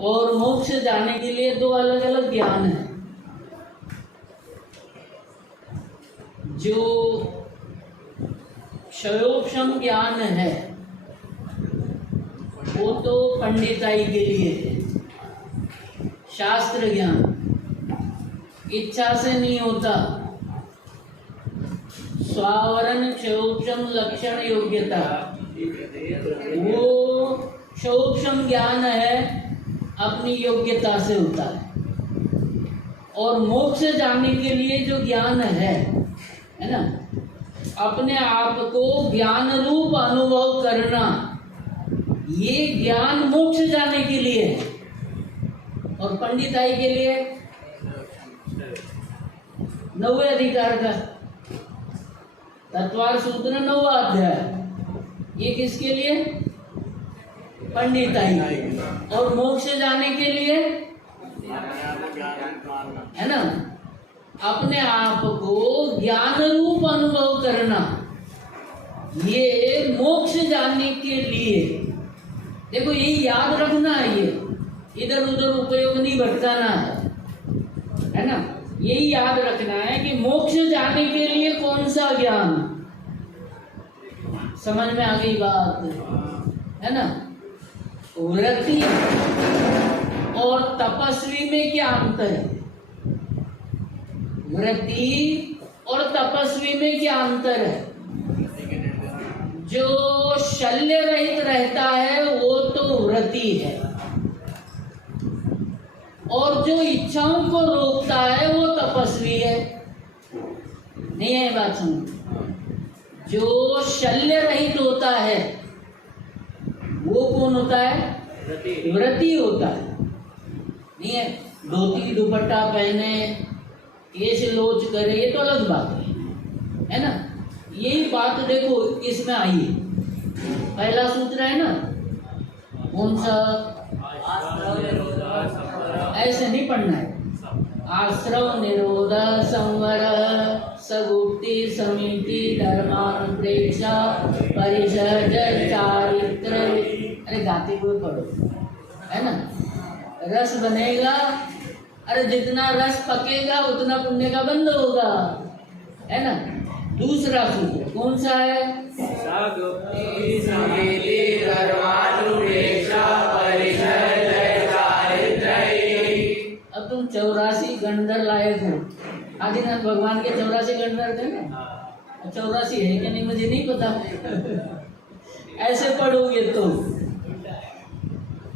और मोक्ष जाने के लिए दो अलग अलग ज्ञान है। जो क्षयोक्षम ज्ञान है वो तो पंडिताई के लिए है, शास्त्र ज्ञान इच्छा से नहीं होता। स्वावरण क्षयोक्षम लक्षण योग्यता, वो क्षयोक्षम ज्ञान है अपनी योग्यता से होता है। और मोक्ष जाने के लिए जो ज्ञान है ना, अपने आप को ज्ञान रूप अनुभव करना, ये ज्ञान मोक्ष जाने के लिए है। और पंडिताई के लिए 9वें अधिकार का तत्वार सूत्र 9वां अध्याय, ये किसके लिए? पंडिताई। और मोक्ष जाने के लिए है ना, अपने आप को ज्ञान रूप अनुभव करना, ये मोक्ष जाने के लिए। देखो ये याद रखना है, ये इधर उधर उपयोग नहीं भटकाना है ना। यही याद रखना है कि मोक्ष जाने के लिए कौन सा ज्ञान। समझ में आ गई बात है ना। वृत्ति और तपस्वी में क्या अंतर है? वृत्ति और तपस्वी में क्या अंतर है? जो शल्य रहित रहता है वो तो वृत्ति है, और जो इच्छाओं को रोकता है वो तपस्वी है। नहीं है बात सुनो। जो शल्य रहित होता है वो कौन होता है? व्रती होता है। नहीं है, धोती दुपट्टा पहने, केश लोच करे, ये तो अलग बात है ना। यही बात देखो इसमें आई है। पहला सूत्र है ना, कौन सा? ऐसे नहीं पढ़ना है। आश्रव निरोध संवर सगुप्ति समिति धर्मानुप्रेक्षा परिषद चारित्र। अरे गाते हुए पढ़ो है ना। रस बनेगा, अरे जितना रस पकेगा उतना पुण्य का बंद होगा, है ना। दूसरा सूत्र कौन सा है? सगुप्ति समिति धर्मानुप्रेक्षा परिषद चारित्र। अब तुम 84 गंधर लायक हो। आदिनाथ भगवान के 84 गंधर थे ना। 84 है कि नहीं मुझे नहीं पता। ऐसे पढ़ोगे तो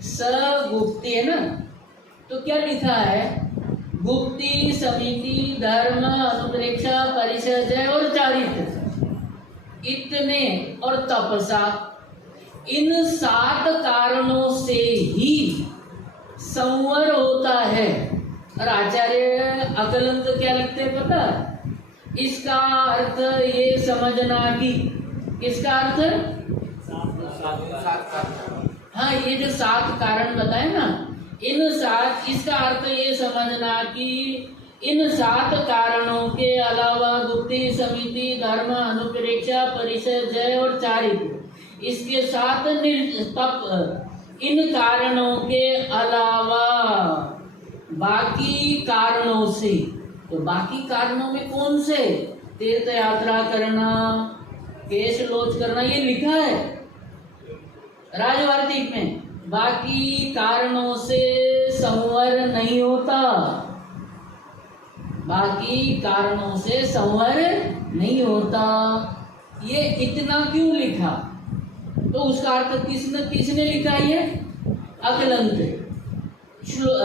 सगुप्ति है ना, तो क्या लिखा है? गुप्ति समिति धर्म अनुप्रेक्षा परिषद और चारित्र, इतने और तपसा, इन 7 कारणों से ही संवर होता है। और आचार्य अकलंक क्या लिखते हैं पता? इसका अर्थ ये समझना कि, किसका अर्थ? हाँ, ये जो 7 कारण बताए ना, इन 7, इसका अर्थ ये समझना कि इन 7 कारणों के अलावा गुप्ति समिति धर्म अनुप्रेक्षा परिषद जय और चारित्र, इसके साथ इन कारणों के अलावा बाकी कारणों से, तो बाकी कारणों में कौन से? तीर्थ यात्रा करना, केश लोच करना, ये लिखा है राजवार्तिक में। बाकी कारणों से संवर नहीं होता, बाकी कारणों से संवर नहीं होता। ये इतना क्यों लिखा? तो उसका अर्थ किसने लिखा है? ये अकलंक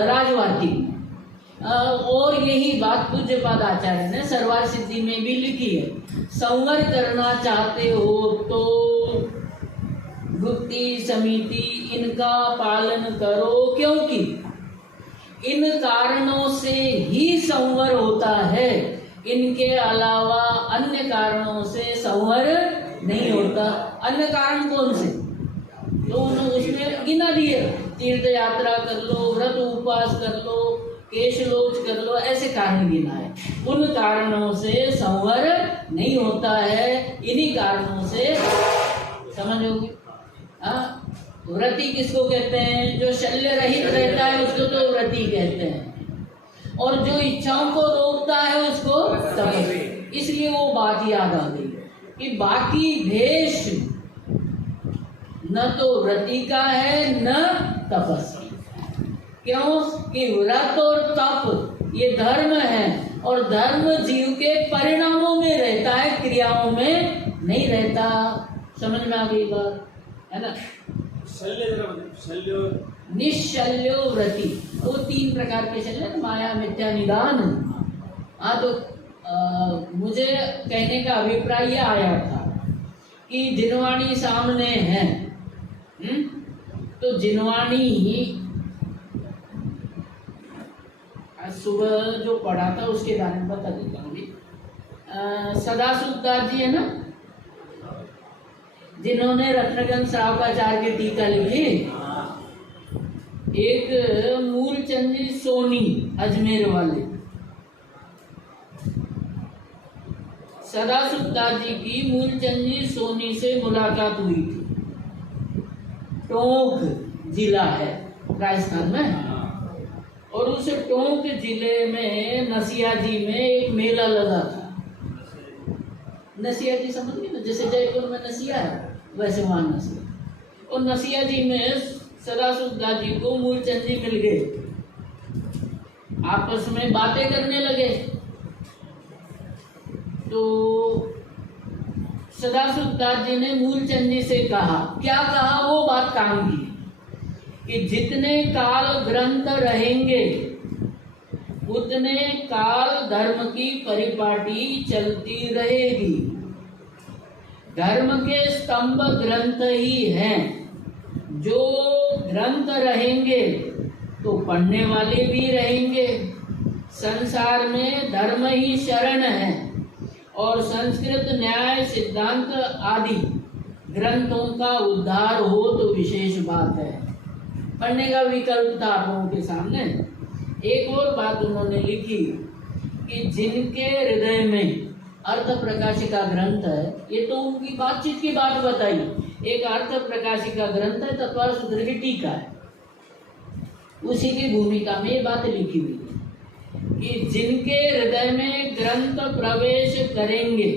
राजवार्तिक में। और यही बात पूज्यपाद आचार्य ने सर्वार सिद्धि में भी लिखी है। संवर करना चाहते हो तो गुप्ति समिति इनका पालन करो, क्योंकि इन कारणों से ही संवर होता है, इनके अलावा अन्य कारणों से संवर नहीं होता। अन्य कारण कौन से? तो उसमें गिना दिए, तीर्थ यात्रा कर लो, व्रत उपवास कर लो, केश लोच कर लो, ऐसे कारण गिना है। उन कारणों से संवर नहीं होता है, इन्हीं कारणों से। समझोगे? व्रती किसको कहते हैं? जो शल्य रहित रहता है उसको तो व्रती कहते हैं, और जो इच्छाओं को रोकता है उसको तपस्वी। इसलिए वो बात याद आ गई कि बाकी भेष न तो व्रती का है न तपस्वी। क्यों? कि व्रत और तप ये धर्म है, और धर्म जीव के परिणामों में रहता है, क्रियाओं में नहीं रहता। समझ में आ गई बात, है ना? निश्शल्यो व्रती, तो 3 प्रकार के शल्य, माया, मिथ्या, निदान। हाँ, तो मुझे कहने का अभिप्राय यह आया था कि जिनवाणी सामने है, तो जिनवाणी ही सुबह जो पढ़ा था उसके बारे में बता देता हूँ। सदाशिव दास जी है ना, जिन्होंने रत्नगंज श्रावकाचार्य की टीका लिखी, एक मूलचंद जी सोनी अजमेर वाले, सदाशिव दास जी की मूलचंद जी सोनी से मुलाकात हुई थी। टोंक जिला है राजस्थान में, और उस टोंक जिले में नसिया जी में एक मेला लगा था। नसिया जी समझ गए ना, जैसे जयपुर में नसिया है वैसे वहां नसिया। और नसिया जी में सदाशिव दास जी को मूलचंद जी मिल गए, आपस में बातें करने लगे। तो सदाशिव दास जी ने मूलचंद जी से कहा, क्या कहा? वो बात काम की कि जितने काल ग्रंथ रहेंगे उतने काल धर्म की परिपाटी चलती रहेगी। धर्म के स्तंभ ग्रंथ ही हैं। जो ग्रंथ रहेंगे तो पढ़ने वाले भी रहेंगे। संसार में धर्म ही शरण है, और संस्कृत न्याय सिद्धांत आदि ग्रंथों का उद्धार हो तो विशेष बात है। पढ़ने का विकल्प था आप लोगों के सामने। एक और बात उन्होंने लिखी कि जिनके हृदय में अर्थ प्रकाशिका ग्रंथ है, ये तो उनकी बातचीत की बात बताई। एक अर्थ प्रकाशिका ग्रंथ है, तत्वार सूत्र की टीका है, उसी की भूमिका में ये बात लिखी हुई है कि जिनके हृदय में ग्रंथ प्रवेश करेंगे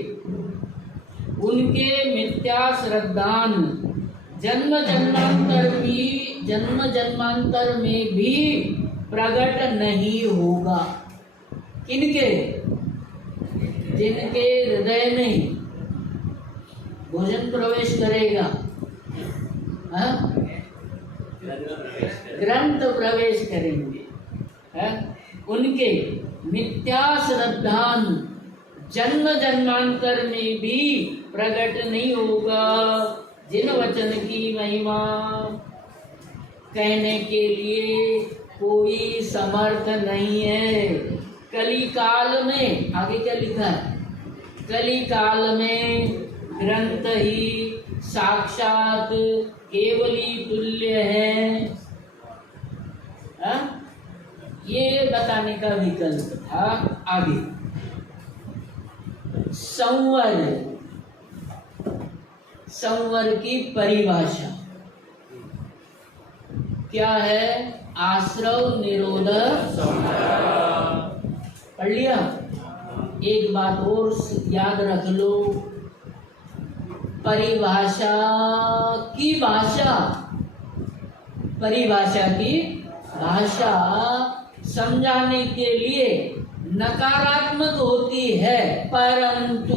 उनके मिथ्या श्रद्धान जन्म जन्मांतर में भी प्रकट नहीं होगा। किनके? जिनके हृदय में भोजन प्रवेश करेगा, ग्रंथ प्रवेश करेंगे, उनके मिथ्या श्रद्धान जन्म जन्मांतर में भी प्रकट नहीं होगा। जिन वचन की महिमा कहने के लिए कोई समर्थ नहीं है। कली काल में, आगे क्या लिखा है? कली काल में ग्रंथ ही साक्षात केवली तुल्य है। ये बताने का विकल्प था। आगे संवर की परिभाषा क्या है? आश्रव निरोध। पढ़ लिया? एक बात और याद रख लो, परिभाषा की भाषा समझाने के लिए नकारात्मक होती है, परंतु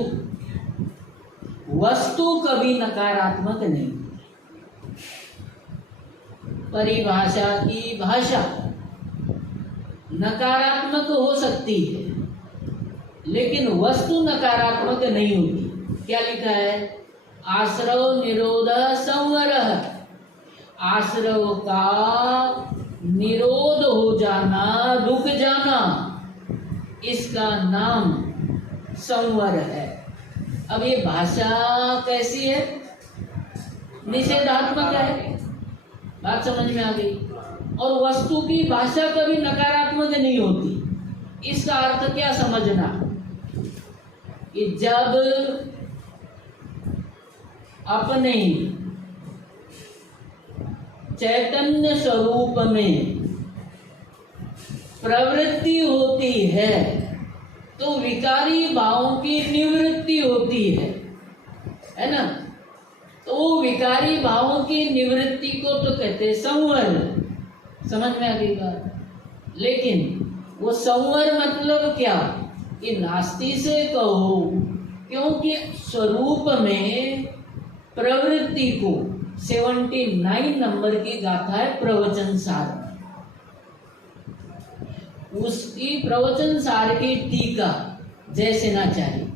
वस्तु कभी नकारात्मक नहीं। परिभाषा की भाषा नकारात्मक हो सकती है, लेकिन वस्तु नकारात्मक नहीं होती। क्या लिखा है? आश्रव निरोध संवर। आश्रव का निरोध हो जाना, रुक जाना, इसका नाम संवर है। अब ये भाषा कैसी है? निषेधात्मक है। बात समझ में आ गई? और वस्तु की भाषा कभी नकारात्मक नहीं होती। इसका अर्थ क्या समझना कि जब अपने चैतन्य स्वरूप में प्रवृत्ति होती है तो विकारी भावों की निवृत्ति होती है ना। तो विकारी भावों की निवृत्ति को तो कहते संवर। समझ में आ गई बात। लेकिन वो संवर मतलब क्या कि नास्ती से कहो, क्योंकि स्वरूप में प्रवृत्ति को 79 नंबर की गाथा है प्रवचन सार। उसकी प्रवचन सार की टीका जैसे ना चाहिए,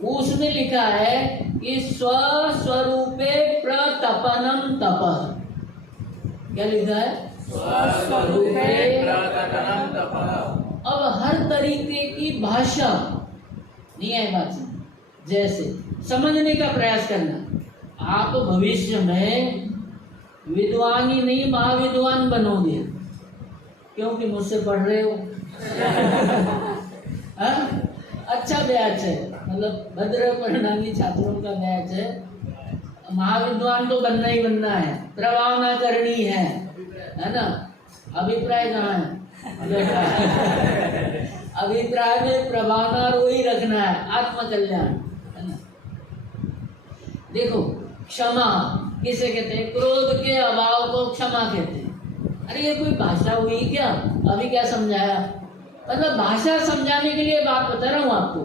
वो उसमें लिखा है कि स्वस्वरूपे प्रतपनम तपः। क्या लिखा है? स्वस्वरूपे प्रतपनम तपः। अब हर तरीके की भाषा नहीं है बात समझ, जैसे समझने का प्रयास करना। आप भविष्य में विद्वान ही नहीं महाविद्वान बनोगे, क्योंकि मुझसे पढ़ रहे हो। अच्छा बैच है, मतलब भद्र परिणामी छात्रों का बैच है। महाविद्वान तो बनना ही बनना है, प्रभावना करनी है ना। अभिप्राय कहाँ है? अभिप्राय में प्रभावना रोही रखना है, आत्मकल्याण है ना। देखो क्षमा किसे कहते हैं? क्रोध के अभाव को क्षमा कहते हैं। अरे ये कोई भाषा हुई क्या? अभी क्या समझाया? मतलब भाषा समझाने के लिए बात बता रहा हूँ आपको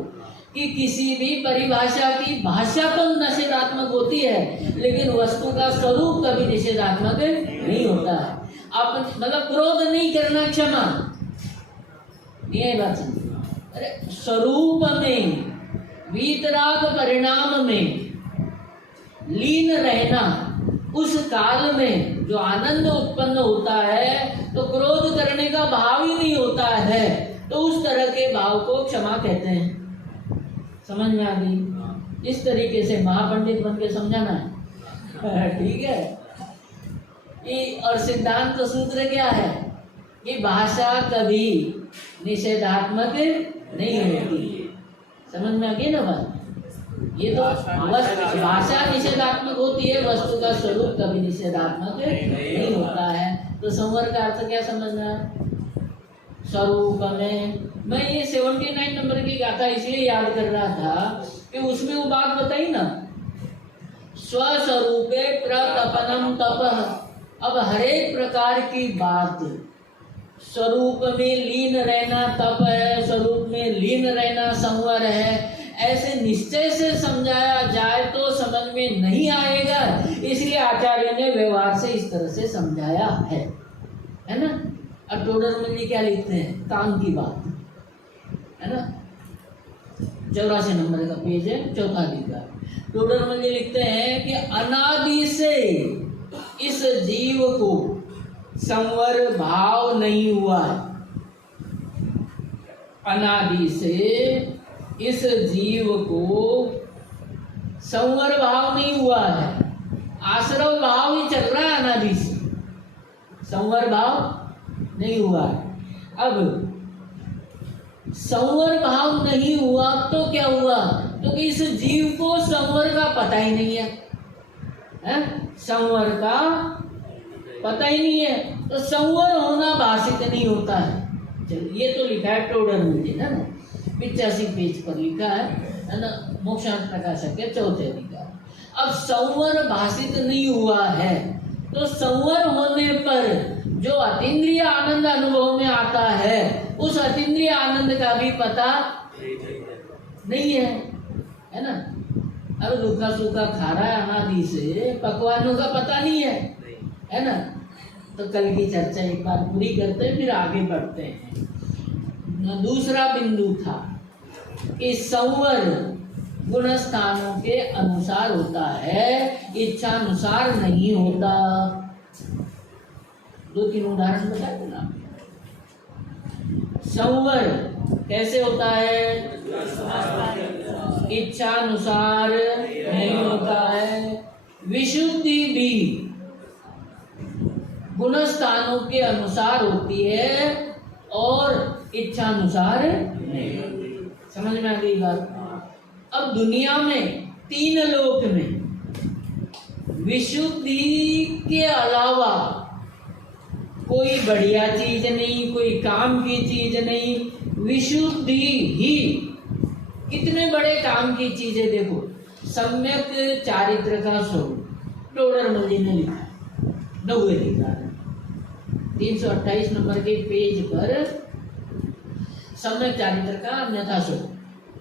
कि किसी भी परिभाषा की भाषा तो निषेधात्मक होती है, लेकिन वस्तु का स्वरूप कभी निषेधात्मक नहीं होता है। आप मतलब क्रोध नहीं करना, क्षमा, ये बात समझ। अरे स्वरूप में वीतराग परिणाम में लीन रहना, उस काल में जो आनंद उत्पन्न होता है तो क्रोध करने का भाव ही नहीं होता है, तो उस तरह के भाव को क्षमा कहते हैं। समझ में आ गई? इस तरीके से महापंडित बन के समझाना है। ठीक है। और सिद्धांत सूत्र क्या है कि भाषा कभी निषेधात्मक नहीं होती। समझ में आ गई ना बात? ये तो भाषा निषेधात्मक होती है, वस्तु का स्वरूप कभी निषेधात्मक नहीं होता है। तो संवर का अर्थ क्या समझना है? स्वरूप में। मैं ये 79 नंबर की गाथा इसलिए याद कर रहा था कि उसमें वो बात बताई ना, स्वस्वरूपे प्रतपनम तपः। अब हरेक प्रकार की बात, स्वरूप में लीन रहना तप है, स्वरूप में लीन रहना संवर है, ऐसे निश्चय से समझाया जाए तो समझ में नहीं आएगा। इसलिए आचार्य ने व्यवहार से इस तरह से समझाया है ना। अब टोडर में क्या लिखते हैं? काम की बात है ना। 84 नंबर का पेज है, चौथा अधिकार। टोडर में लिखते हैं कि अनादि से इस जीव को संवर भाव नहीं हुआ है। अनादि से इस जीव को संवर भाव नहीं हुआ है, आश्रव भाव ही चल रहा है अनादि से, संवर भाव नहीं हुआ है। अब संवर भाव नहीं हुआ तो क्या हुआ? तो इस जीव को संवर का पता ही नहीं है, संवर का पता ही नहीं है, तो संवर होना भाषित नहीं होता है। चलिए, ये तो लिखा है टोडर में ना, 85 पेज पर लिखा है ना, मोक्षांत प्रकाशक के चौथे अधिकार। अब संवर भाषित नहीं हुआ है, तो संवर होने पर जो अतीन्द्रिय आनंद अनुभव में आता है, उस अतीन्द्रिय आनंद का भी पता नहीं है ना। अब रूखा सूखा खा रहा है अनादि से, पकवानों का पता नहीं है ना। तो कल की चर्चा एक बार पूरी करते हैं, फिर आगे बढ़ते हैं। दूसरा बिंदु था कि संवर गुण स्थानों के अनुसार होता है, इच्छा अनुसार नहीं होता। 2-3 उदाहरण बताए ना। संवर कैसे होता है? इच्छा अनुसार नहीं होता है। विशुद्धि भी गुण स्थानों के अनुसार होती है और इच्छा अनुसार नहीं होती। समझ में आ गई बात? अब दुनिया में 3 लोक में विशुद्धि के अलावा कोई बढ़िया चीज नहीं, कोई काम की चीज नहीं, विशुद्धि ही। कितने बड़े काम की चीजें देखो, सम्यक चारित्र का स्वरूप टोडरमल जी ने लिखा है, 90 लिखा है, 328 नंबर के पेज पर सम्यक चारित्र का अन्यथा स्वरूप,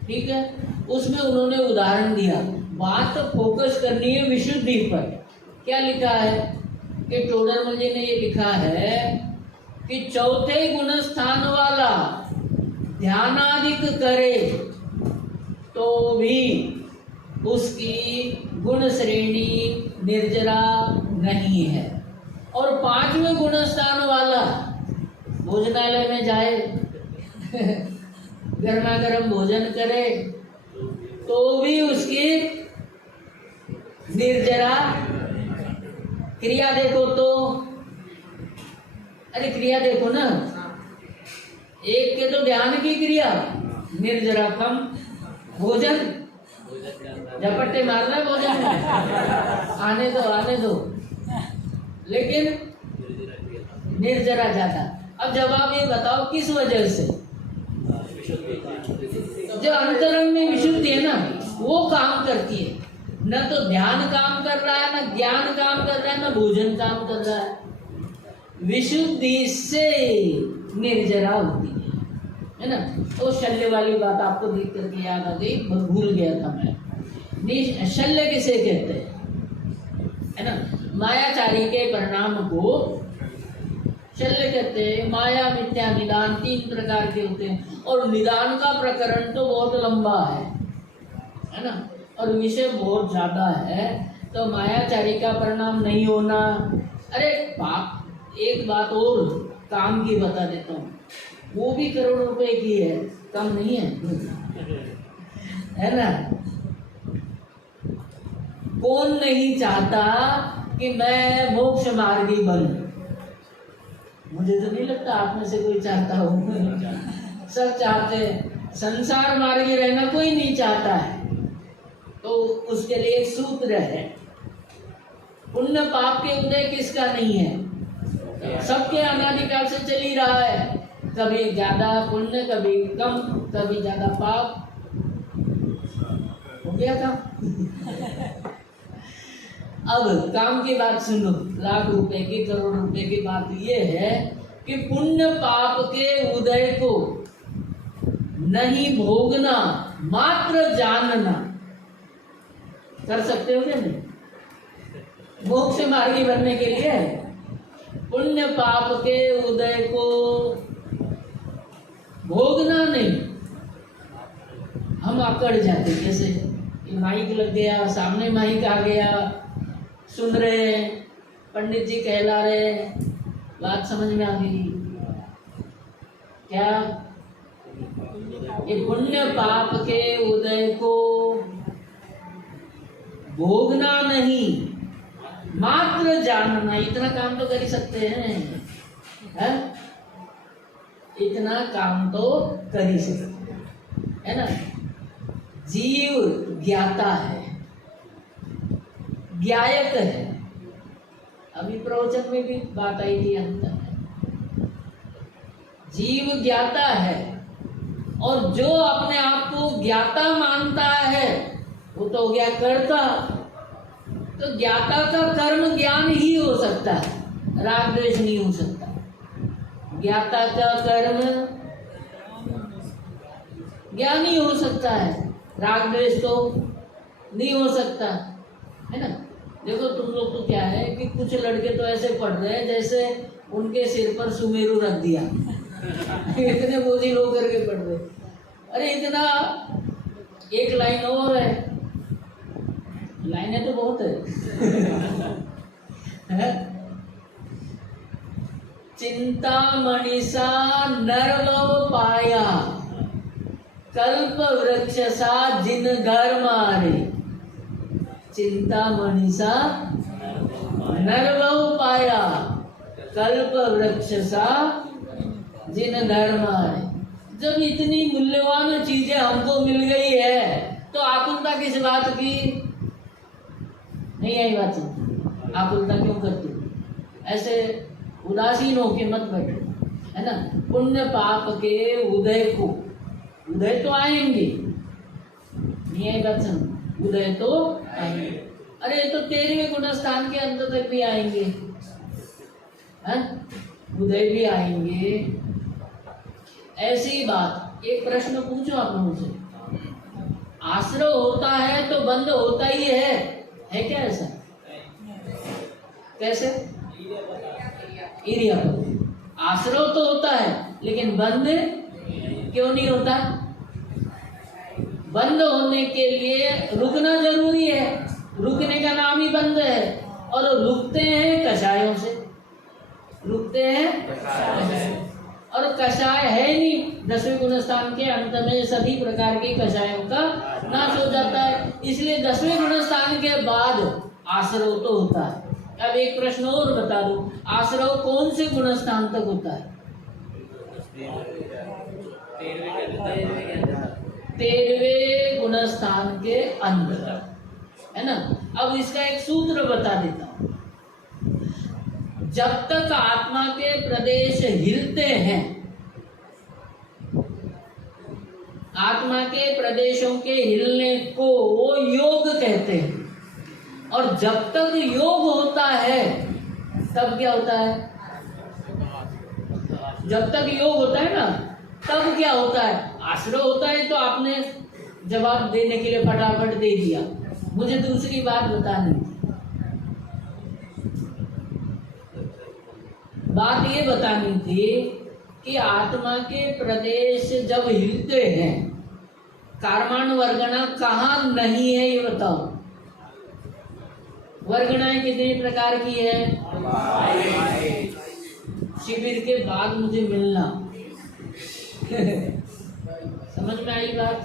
ठीक है। उसमें उन्होंने उदाहरण दिया, बात फोकस करनी है विशुद्धि पर। क्या लिखा है कि टोडरमल जी ने ये लिखा है कि चौथे गुण स्थान वाला ध्यानादिक करे तो भी उसकी गुण श्रेणी निर्जरा नहीं है, और 5वें गुण स्थान वाला भोजनालय में जाए गर्मा गर्म भोजन करे तो भी उसकी निर्जरा। क्रिया देखो तो, अरे क्रिया देखो ना, एक के तो ध्यान की क्रिया निर्जरा कम, भोजन झपट्टे मारना है भोजन में, आने दो, लेकिन निर्जरा ज्यादा। अब जवाब ये बताओ किस वजह से? जो अंतरंग में विशुद्धि है ना, वो काम करती है। न तो ध्यान काम कर रहा है, न ज्ञान काम कर रहा है, न भोजन काम कर रहा है। विशुद्धि से निर्जरा होती है ना। तो शल्य वाली बात आपको देख करके याद आ गई, भूल गया था मैं। शल्य किसे कहते हैं, है ना? मायाचारी के परिणाम को शल्य कहते हैं। माया, मिथ्या, निदान 3 प्रकार के होते हैं, और निदान का प्रकरण तो बहुत लंबा है ना, और विषय बहुत ज्यादा है। तो मायाचारी का परिणाम नहीं होना। अरे पाप, एक बात और काम की बता देता हूँ, वो भी करोड़ रुपए की है, कम नहीं है ना। कौन नहीं चाहता कि मैं मोक्ष मार्गी बनूं? मुझे तो नहीं लगता आप में से कोई चाहता हो। सब चाहते हैं। संसार मार्गी रहना कोई नहीं चाहता है। तो उसके लिए एक सूत्र है, पुण्य पाप के उदय किसका नहीं है? सबके अनादिकाल से चल ही रहा है। कभी ज्यादा पुण्य, कभी कम, कभी ज्यादा पाप। हो गया था। अब काम की बात सुनो, लाख रुपए की, करोड़ रुपए की बात ये है कि पुण्य पाप के उदय को नहीं भोगना, मात्र जानना। कर सकते हो क्या? नहीं। मोक्ष मार्गी बनने के लिए पुण्य पाप के उदय को भोगना नहीं। हम अकड़ जाते, जैसे माइक लग गया, सामने माइक आ गया, सुन रहे हैं, पंडित जी कहला रहे, बात समझ में आ गई क्या? ये पुण्य पाप के उदय को भोगना नहीं, मात्र जानना। इतना काम तो कर ही सकते हैं, है? इतना काम तो कर ही सकते हैं, है ना। जीव ज्ञाता है, ज्ञायक है। अभी प्रवचन में भी बात आई थी, अंतर है। जीव ज्ञाता है, और जो अपने आप को ज्ञाता मानता है वो तो हो गया कर्ता। तो ज्ञाता का कर्म ज्ञान ही हो सकता है, राग द्वेष नहीं हो सकता। ज्ञाता का कर्म ज्ञान ही हो सकता है, राग द्वेष तो नहीं हो सकता, है ना। देखो तुम लोग तो क्या है कि कुछ लड़के तो ऐसे पढ़ रहे हैं जैसे उनके सिर पर सुमेरु रख दिया। इतने बोझी लोग करके पढ़ रहे। अरे इतना, एक लाइन और है, लाइनें तो बहुत है। चिंता मणिसा नरवव पाया, कल्प वृक्ष सा जिन घर मारे। चिंता मणिसा नरवव पाया, कल्प वृक्ष सा जिन घर मारे। जब इतनी मूल्यवान चीजें हमको मिल गई है तो आकुलता किस बात की? नहीं आई बात? आकुलता क्यों करते हो? ऐसे उदासीन होके मत बैठो, है ना। पुण्य पाप के उदय को, उदय तो आएंगे, नहीं आएगा सुन, उदय तो आएंगे। अरे ये तो 13वें गुणस्थान के अंत तक भी आएंगे, है, उदय भी आएंगे। ऐसी बात, एक प्रश्न पूछो आप मुझसे, आश्रय होता है तो बंद होता ही है क्या ऐसा? कैसे? आश्रय तो होता है लेकिन बंद क्यों नहीं होता? बंद होने के लिए रुकना जरूरी है, रुकने का नाम ही बंद है। और रुकते हैं कषायों से, रुकते हैं और कषाय है नहीं। 10वें गुणस्थान के अंत में सभी प्रकार के कषायों का नाश हो जाता है, इसलिए 10वें गुणस्थान के बाद आश्रव तो होता है। अब एक प्रश्न और बता दो, आश्रव कौन से गुणस्थान तक होता है? 13वें गुणस्थान के अंदर, है ना। अब इसका एक सूत्र बता देता हूं। जब तक आत्मा के प्रदेश हिलते हैं, आत्मा के प्रदेशों के हिलने को वो योग कहते हैं। और जब तक योग होता है तब क्या होता है? जब तक योग होता है ना, तब क्या होता है? आश्रय होता है। तो आपने जवाब देने के लिए फटाफट दे दिया, मुझे दूसरी बात बतानी थी। बात ये बतानी थी कि आत्मा के प्रदेश जब हिलते हैं, कार्माण वर्गणा कहाँ नहीं है ये बताओ। वर्गणाएं कितने प्रकार की है? शिविर के बाद मुझे मिलना। समझ में आई बात?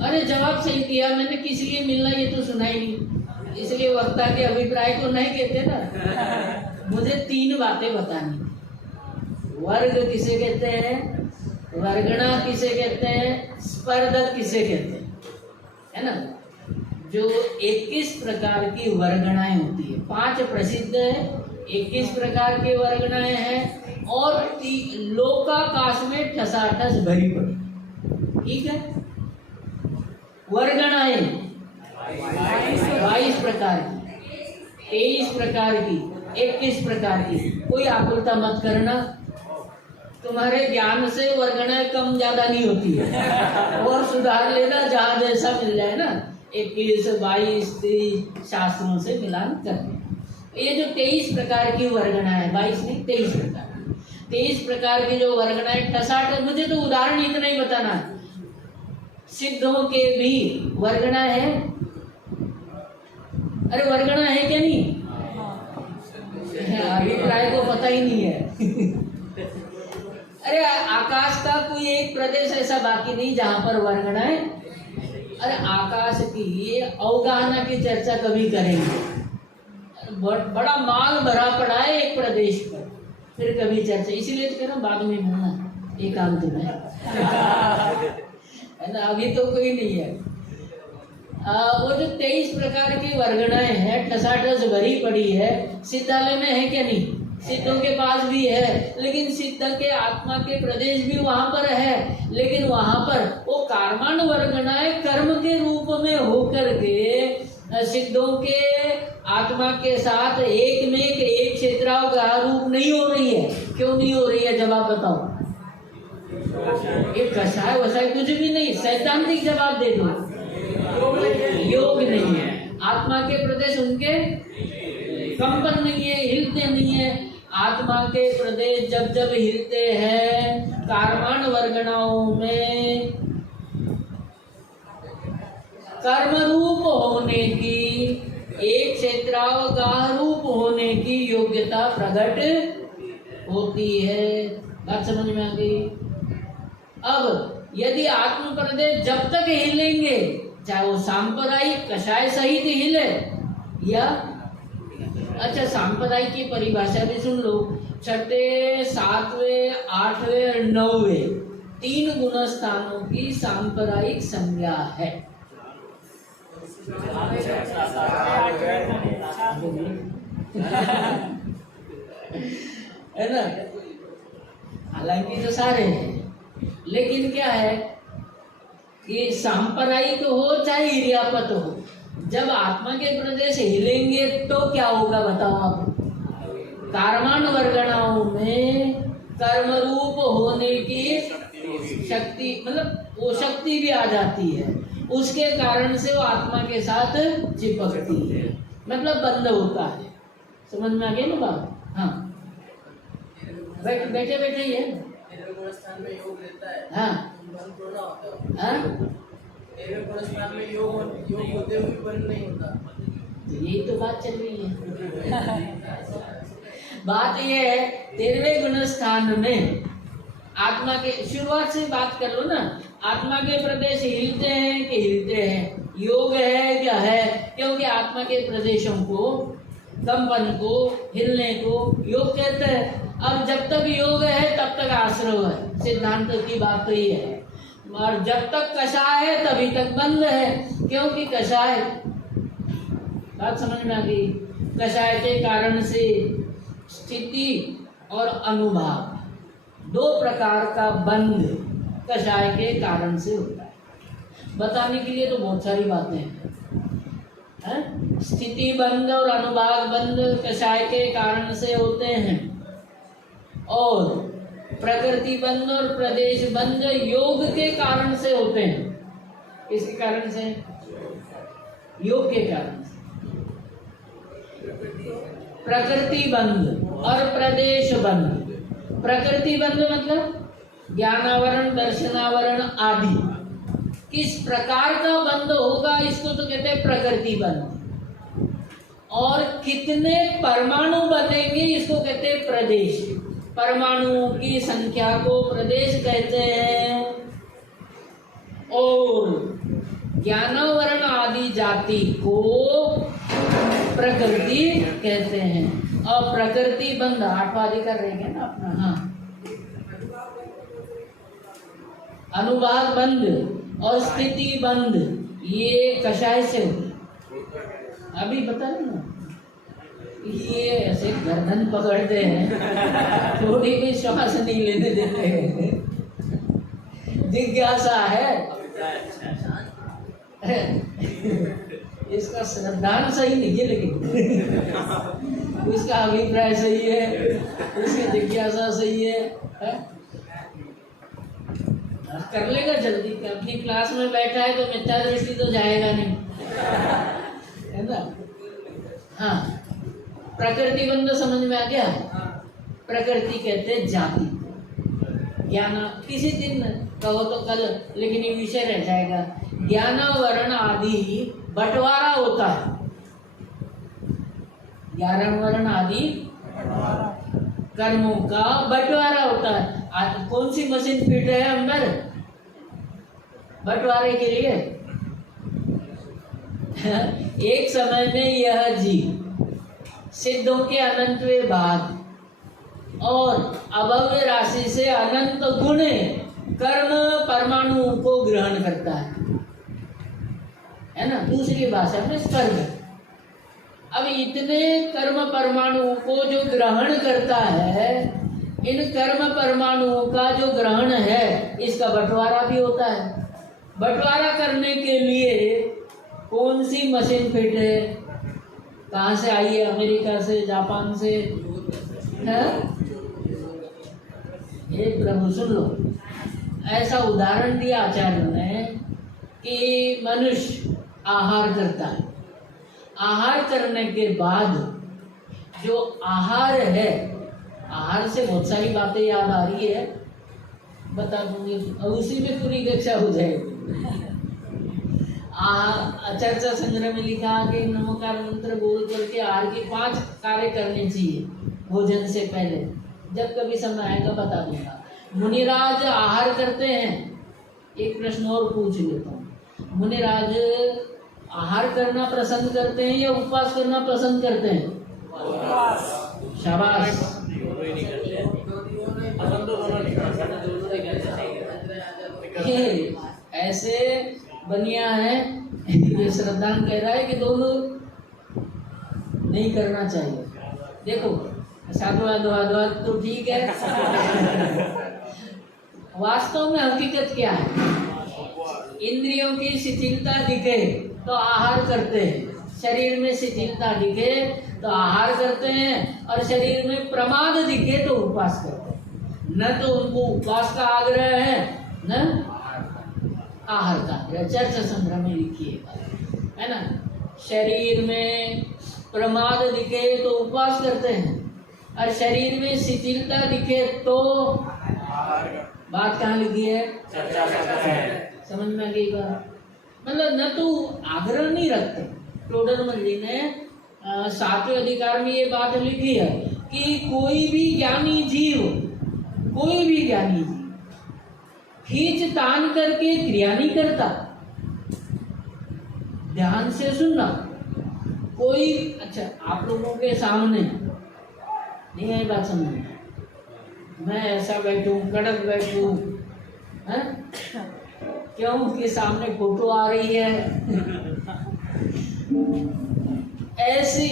अरे जवाब सही दिया मैंने, किस लिए मिलना ये तो सुना ही नहीं, इसलिए वक्ता के अभिप्राय को नहीं कहते ना। मुझे 3 बातें बतानी। वर्ग किसे कहते हैं, वर्गणा किसे कहते हैं, स्पर्धक किसे कहते हैं, है ना। जो 21 प्रकार की वर्गणाएं होती है, 5 प्रसिद्ध है, 21 प्रकार की वर्गणाएं हैं और लोकाकाश में ठसाठस भरी पड़ी। ठीक है, वर्गणाएं 22 प्रकार की, 23 प्रकार की, 21 प्रकार की। कोई आकुलता मत करना, तुम्हारे ज्ञान से वर्गणाएं कम ज्यादा नहीं होती है, और सुधार लेना जहां जैसा मिल जाए ना। 21, 22, 23 शास्त्रों से मिलान करते। ये जो 23 प्रकार की वर्गणाएं, 22 नहीं 23 प्रकार, 23 प्रकार की जो वर्गणाएं ठसाठ, मुझे तो उदाहरण इतना ही बताना है। सिद्धों के भी वर्गणा है। अरे वर्गणा है क्या नहीं? अभिप्राय को पता ही नहीं है। अरे आकाश का कोई एक प्रदेश ऐसा बाकी नहीं जहां पर वर्गणाएं। अरे आकाश की अवगाहना की चर्चा कभी करेंगे, बड़ा माल भरा पड़ा है एक प्रदेश पर, फिर कभी चर्चा, इसीलिए तो कह रहा हूं बाद में मिलना एकांत में, है ना। अभी तो कोई नहीं है। वो जो 23 प्रकार की वर्गणाएं हैं, ठसाठस भरी पड़ी है, सिद्धालय में है क्या नहीं? सिद्धों के पास भी है, लेकिन सिद्ध के आत्मा के प्रदेश भी वहां पर है, लेकिन वहां पर वो कार्माण वर्गणाएं कर्म के रूप में होकर के सिद्धों के आत्मा के साथ एक में एक क्षेत्राव का रूप नहीं हो रही है। क्यों नहीं हो रही है? जवाब बताओ। ये कषाय वसाय कुछ भी नहीं, सैद्धांतिक जवाब दे दो। योग नहीं है, आत्मा के प्रदेश उनके कंपन नहीं है, हिलते नहीं है। आत्मा के प्रदेश जब जब हिलते हैं, कार्माण वर्गणाओं में कर्म रूप होने की, एक क्षेत्रावगाह रूप होने की योग्यता प्रकट होती है। बात समझ में आ गई? अब यदि आत्म प्रदेश जब तक हिलेंगे, चाहे वो सांप्रदायिक कषाय सहित हिले या, अच्छा सांप्रदायिक की परिभाषा भी सुन लो। 6वें, 7वें, 8वें और 9वें 3 गुणस्थानों की सांप्रदायिक संज्ञा है। है ना। हालांकि तो सारे हैं, लेकिन क्या है कि सांप्रदायिक हो चाहे इरियापत हो, जब आत्मा के प्रदेश हिलेंगे तो क्या होगा बताओ आप। कार्मान वर्गणाओं में कर्म रूप होने की शक्ति, मतलब वो शक्ति भी आ जाती है, उसके कारण से वो आत्मा के साथ चिपकती है, मतलब बंद होता है। समझ में आ गई ना बात। हाँ बैठे बैठे ही है। स्थान में योग रहता है। हाँ बंद थोड़ा होता है। हाँ स्थान में योग होते हुए बंद नहीं होता। तो यही तो बात चल रही है। बात यह है 13वें गुण स्थान में आत्मा के, शुरुआत से बात कर लो ना, आत्मा के प्रदेश हिलते हैं कि हिलते हैं, योग है क्या है, क्योंकि आत्मा के प्रदेशों को, कंपन को, हिलने को योग कहते हैं। अब जब तक योग है तब तक आश्रव है, सिद्धांत की बात तो ये है। और जब तक कषाय है तभी तक बंद है, क्योंकि कषाय, बात समझ में आ गई, कषाय के कारण से स्थिति और अनुभाव दो प्रकार का बंध कषाय के कारण से होता है। बताने के लिए तो बहुत सारी बातें हैं। स्थिति बंध और अनुभाग बंध कषाय के कारण से होते हैं, और प्रकृति बंध और प्रदेश बंध योग के कारण से होते हैं। इसके कारण से, योग के कारण से। प्रकृति बंध और प्रदेश बंध। प्रकृति बंध मतलब ज्ञानावरण, दर्शनावरण आदि किस प्रकार का बंध होगा, इसको तो कहते हैं प्रकृति बंध। और कितने परमाणु बनेंगे, इसको कहते हैं प्रदेश। परमाणुओं की संख्या को प्रदेश कहते हैं। और ज्ञानावरण आदि जाति को प्रकृति कहते हैं। और प्रकृति बंध 8वां अधिकार रहेगा ना अपना। हाँ, अनुभाग बंध और स्थिति बंध ये कषाय से होते। अभी बता रहे ना, ये ऐसे गर्दन पकड़ते हैं, थोड़ी भी श्वास नहीं लेने देते हैं। जिज्ञासा है, इसका श्रद्धांत सही नहीं है, लेकिन उसका अभिप्राय सही है, उसकी जिज्ञासा सही है? कर लेगा जल्दी। अपनी क्लास में बैठा है तो मिथ्या दृष्टि तो जाएगा नहीं, है ना। हाँ, प्रकृति बंध समझ में आ गया। प्रकृति कहते हैं जाति। ज्ञान किसी दिन कहो तो कल, लेकिन ये विषय रह जाएगा। ज्ञान वर्ण आदि बंटवारा होता है। ज्ञान वर्ण आदि कर्मों का बंटवारा होता है। कौन सी मशीन फिट है अंदर बंटवारे के लिए? एक समय में यह जीव सिद्धों के अनंतवें भाग और अभव्य राशि से अनंत गुण कर्म परमाणुओं को ग्रहण करता है ना, दूसरी भाषा में कर्म। अब इतने कर्म परमाणुओं को जो ग्रहण करता है, इन कर्म परमाणुओं का जो ग्रहण है, इसका बंटवारा भी होता है। बंटवारा करने के लिए कौन सी मशीन फिट है? कहाँ से आई है? अमेरिका से, जापान से है? ये प्रभु सुन लो, ऐसा उदाहरण दिया आचार्य ने कि मनुष्य आहार करता है। आहार करने के बाद जो आहार है, आहार से बहुत सारी बातें याद आ रही है, बता दूंगी, और उसी में पूरी कक्षा हो जाएगी। चर्चा संग्रह में लिखा कि नमोकार मंत्र बोल करके आहार के 5 कार्य करने चाहिए भोजन से पहले। जब कभी समय आएगा बता दूंगा। मुनिराज आहार करते हैं। एक प्रश्न और पूछ लेता हूँ, मुनिराज आहार करना पसंद करते हैं या उपवास करना पसंद करते हैं? शाबाश। ऐसे बनिया है, ये श्रद्धांत कह रहा है कि दोनों नहीं करना चाहिए। देखो साधुवाद तो ठीक है, वास्तव में हकीकत क्या है? इंद्रियों की शिथिलता दिखे तो आहार करते हैं, शरीर में शिथिलता दिखे तो आहार करते हैं, और शरीर में प्रमाद दिखे तो उपवास करते हैं। न तो उनको उपवास का आग्रह है न आहार का आग्रह। चर्चा संग्रह में लिखिएगा, है ना। शरीर में प्रमाद दिखे तो उपवास करते हैं, और शरीर में शिथिलता दिखे तो बात कहाँ लिखी है? समझ में आ गई बात? मतलब न तो आग्रह नहीं रखते। टोडरमल जी ने 7वें अधिकार में ये बात लिखी है कि कोई भी ज्ञानी जीव खींच तान करके क्रिया नहीं करता। ध्यान से सुनना। कोई, अच्छा आप लोगों के सामने नहीं आई बात समझ में? मैं ऐसा बैठूं, कड़क बैठूं, हैं? क्यों? कि सामने फोटो आ रही है। ऐसी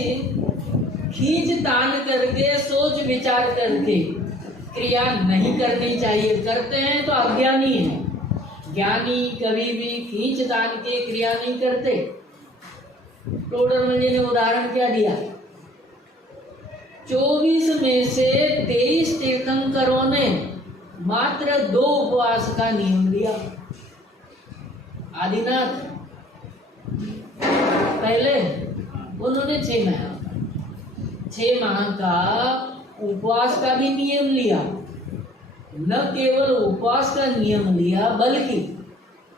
खींच तान करके सोच विचार करके क्रिया नहीं करनी चाहिए। करते हैं तो अज्ञानी है। ज्ञानी कभी भी खींच तान के क्रिया नहीं करते। टोडरमल जी ने उदाहरण क्या दिया? 24 में से 23 तीर्थंकरों ने मात्र 2 उपवास का नियम लिया। आदिनाथ पहले उन्होंने 6 माह का उपवास का भी नियम लिया। न केवल उपवास का नियम लिया बल्कि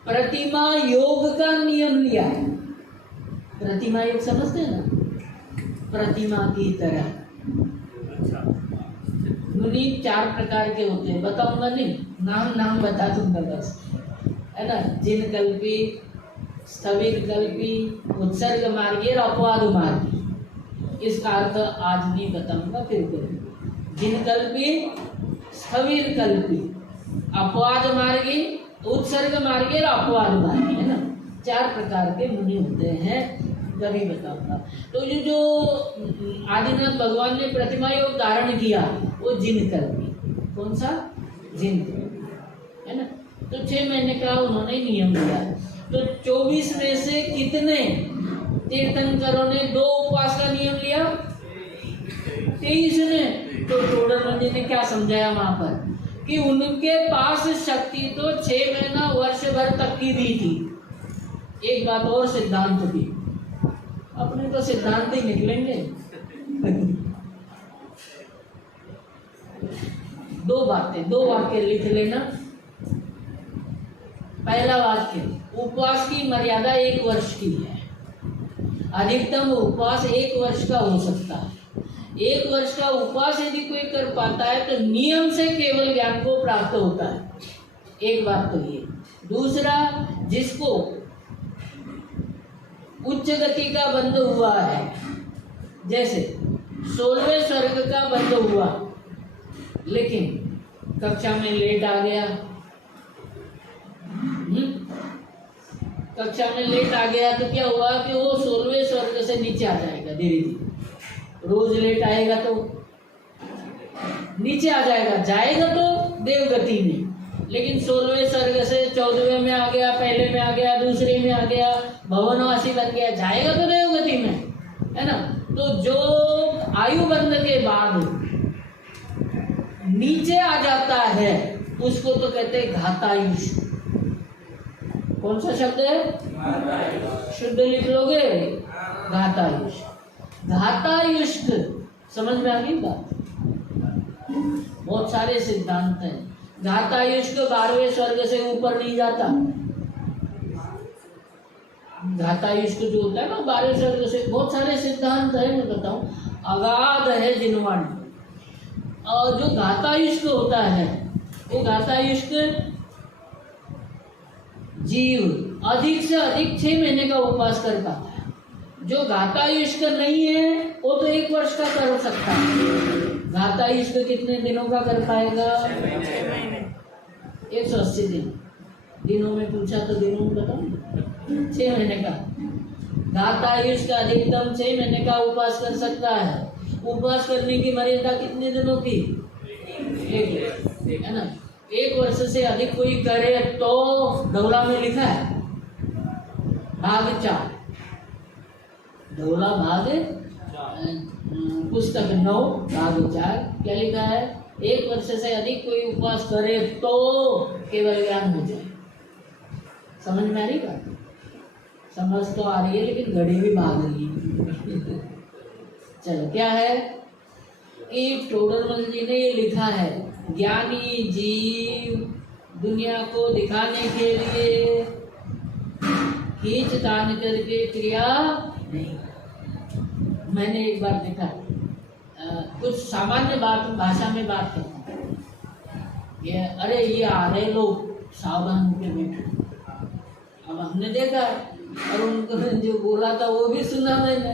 प्रतिमा योग का नियम लिया। प्रतिमा योग समझते हैं ना? प्रतिमा की तरह मुनि 4 प्रकार के होते हैं। बताऊंगा नहीं, नाम बता दूंगा बस, है ना। जिन कल्पी, स्थविर कल्पी, उत्सर्ग मार्गी और अपवाद मार्गी। इसका अर्थ आज नहीं बताऊंगा, फिर करूंगा। जिन कल्पी, स्थविर कल्पी, अपवाद मार्गी, उत्सर्ग मार्गी और अपवाद मार्गी, है ना। 4 प्रकार के मुनि होते हैं, कभी बताऊंगा। तो ये जो आदिनाथ भगवान ने प्रतिमा योग धारण किया वो जिन कल्पी। कौन सा? जिन कल्पी, है ना। तो 6 महीने का उन्होंने नियम लिया। तो 24 में से कितने तीर्थंकरों ने 2 उपवास का नियम लिया? 23 ने। तो टोडरमल जी ने क्या समझाया वहां पर कि उनके पास शक्ति तो 6 महीना वर्ष भर तक की दी थी। एक बात और सिद्धांत की, अपने तो सिद्धांत ही निकलेंगे। 2 बातें, 2 वाक्य लिख लेना। पहला वाक्य, उपवास की मर्यादा 1 वर्ष की है। अधिकतम उपवास 1 वर्ष का हो सकता है। 1 वर्ष का उपवास यदि कोई कर पाता है तो नियम से केवल ज्ञान को प्राप्त होता है। एक बात तो ये। दूसरा, जिसको उच्च गति का बंध हुआ है, जैसे 16वें स्वर्ग का बंध हुआ, लेकिन कक्षा में लेट आ गया, कक्षा में लेट आ गया तो क्या हुआ कि वो 16वें स्वर्ग से नीचे आ जाएगा धीरे धीरे। रोज लेट आएगा तो नीचे आ जाएगा, जाएगा तो देवगति में, लेकिन 16वें स्वर्ग से 14वें में आ गया, पहले में आ गया, दूसरे में आ गया, भवनवासी बन गया, जाएगा तो देवगति में, है ना। तो जो आयु बंध के बाद नीचे आ जाता है उसको तो कहते हैं घातायुष। कौन सा शब्द है? शुद्ध लिख लोगे, घातायुष। घातायुष्क समझ में आ गई बात? बहुत सारे सिद्धांत हैं। घातायुष्क 12वें स्वर्ग से ऊपर नहीं जाता। घातायुष्क जो होता है ना 12वें स्वर्ग से, बहुत सारे सिद्धांत है, मैं बताऊं, अगाध है जिनवाणी। और जो घातायुष्क होता है वो घातायुष्क जीव अधिक से अधिक 6 महीने का उपवास कर पाता है। जो घातायुष्क नहीं है वो तो 1 वर्ष का कर सकता है। घातायुष्क कितने दिनों का कर पाएगा? 180 दिन। दिनों में पूछा तो दिनों में बताओ। 6 महीने का घातायुष्क अधिकतम 6 महीने का उपवास कर सकता है। उपवास करने की मर्यादा कितने दिनों की? 1 वर्ष, है ना। 1 वर्ष से अधिक कोई करे तो ढोला में लिखा है भाग 4, ढोला भाग पुस्तक 9 भाग 4 क्या लिखा है? 1 वर्ष से अधिक कोई उपवास करे तो केवल ज्ञान हो जाए। समझ में आ रही बात? समझ तो आ रही है लेकिन घड़ी भी भाग रही है। चलो, क्या है कि टोडरमल जी ने ये लिखा है, ज्ञानी जीव दुनिया को दिखाने के लिए खींच तान करके क्रिया नहीं। मैंने एक बार देखा, कुछ सामान्य बात भाषा में बात करता हूँ, ये अरे ये आ रहे लोग, सावधान होकर बैठो। अब हमने देखा और उनको जो बोला था वो भी सुना मैंने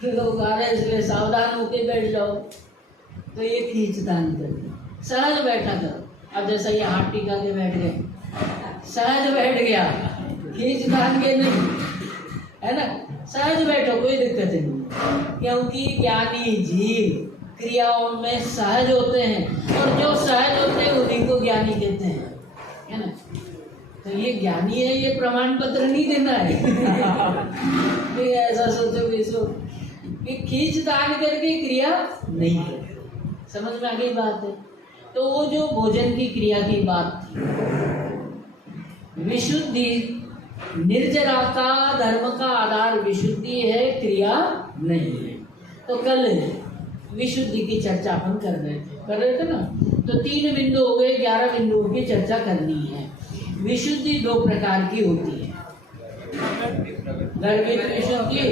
कि लोग आ रहे इसलिए सावधान होके बैठ जाओ। तो ये खींचतान कर सहज बैठा करो। अब जैसा ये हाथ टीका के बैठ गए, सहज बैठ गया, खींचतान के नहीं, है ना। सहज बैठो, कोई दिक्कत नहीं, क्योंकि ज्ञानी जीव क्रियाओं में सहज होते हैं और जो सहज होते हैं उन्हीं को ज्ञानी कहते हैं, है ना। तो ये ज्ञानी है, ये प्रमाण पत्र नहीं देना है। तो ऐसा सोचो कि खींच तान करके क्रिया नहीं है। समझ में आ गई बात है? तो वो जो भोजन की क्रिया की बात थी, विशुद्धि निर्जरा का धर्म का आधार विशुद्धि है, क्रिया नहीं है। तो कल विशुद्धि की चर्चा अपन कर रहे थे ना। तो 3 बिंदु हो गए, 11 बिंदुओं की चर्चा करनी है। विशुद्धि 2 प्रकार की होती है, गर्भित विशुद्धि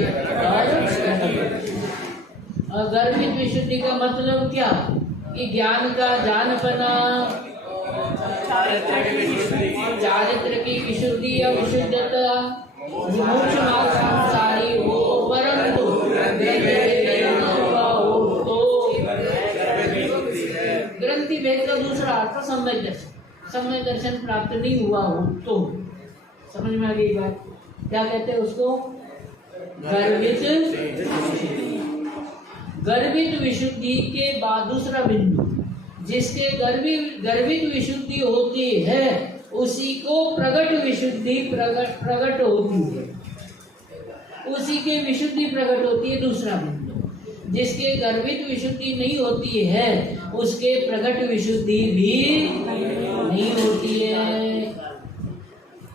और गर्भित विशुद्धि का मतलब क्या? कि ज्ञान का जानपना, चारित्र की विशुद्धि या विशुद्धता, मोक्ष मार्ग अनुसारी हो, परंतु ग्रंथि भेद का दूसरा अर्थ सम्यक दर्शन, सम्यक दर्शन प्राप्त नहीं हुआ हो तो। समझ में आ गई बात? क्या कहते हैं उसको? गर्भित विशुद्धि के बाद दूसरा बिंदु, जिसके गर्भित विशुद्धि होती है उसी को प्रगट विशुद्धि प्रगट होती है, उसी के विशुद्धि प्रकट होती है। दूसरा बिंदु, जिसके गर्भित विशुद्धि नहीं होती है उसके प्रकट विशुद्धि भी नहीं होती है।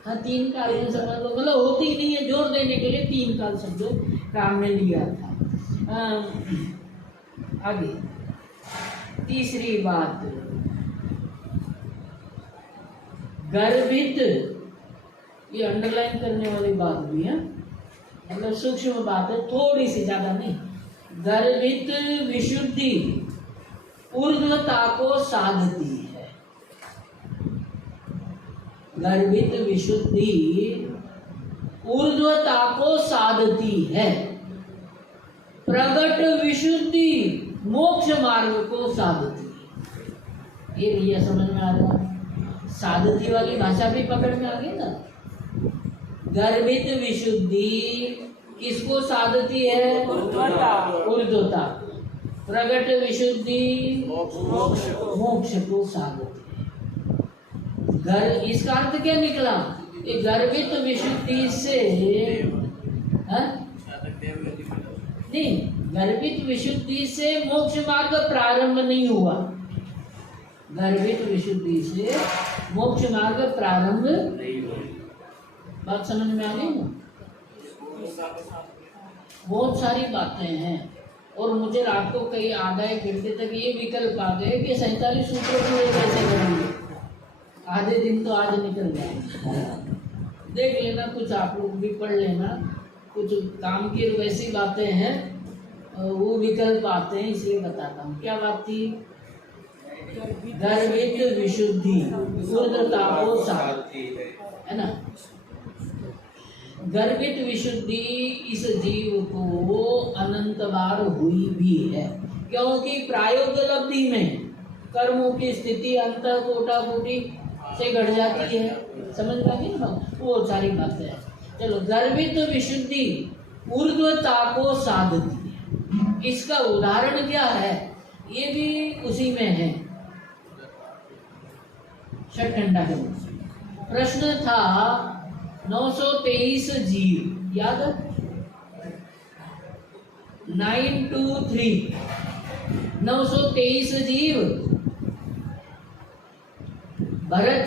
हाँ, 3 काल में समझ लो, मतलब होती ही नहीं है। जोर देने के लिए 3 काल शब्द काम में लिया था। आगे तीसरी बात, गर्भित, ये अंडरलाइन करने वाली बात भी है, मतलब सूक्ष्म बात है, थोड़ी सी, ज्यादा नहीं। गर्भित विशुद्धि ऊर्ध्वता को साधती है। गर्भित विशुद्धि ऊर्ध्वता को साधती है। प्रगट विशुद्धि मोक्ष मार्ग को साधती है। ये भैया समझ में आ रहा है? साधती वाली भाषा भी पकड़ में आ गई ना। गर्भित विशुद्धि किसको साधती है? ऊर्ध्वता। प्रगट विशुद्धि मोक्ष को साधती है। इसका अर्थ क्या निकला? कि गर्भित विशुद्धि से नहीं, गर्भित विशुद्धि से मोक्ष मार्ग प्रारंभ नहीं हुआ। गर्भित विशुद्धि से मोक्ष मार्ग प्रारंभ नहीं हुआ। बात समझ में आ गई ना? बहुत सारी बातें हैं और मुझे रात को कई आधे घंटे तक ये विकल्प आ गए कि 47 सूत्रों पूरे कैसे करेंगे। आधे दिन तो आज निकल गए। देख लेना, कुछ आप लोग भी पढ़ लेना, कुछ काम की वैसी बातें हैं, वो विकल्प आते हैं, इसलिए बताता हूँ। क्या बात थी? गर्भित विशुद्धि ऊर्ध्वता को साधती है ना। गर्भित विशुद्धि इस जीव को अनंत बार हुई भी है, क्योंकि प्रायोगिक लब्धि में कर्मों की स्थिति अंत कोटा कोटि से घट जाती है। समझ में आ गई ना? वो सारी बातें हैं। चलो, गर्भित विशुद्धि ऊर्ध्वता को साधती है। इसका उदाहरण क्या है, ये भी उसी में है षटखंडागम। प्रश्न था 923 जीव, याद है? 923 923 जीव भरत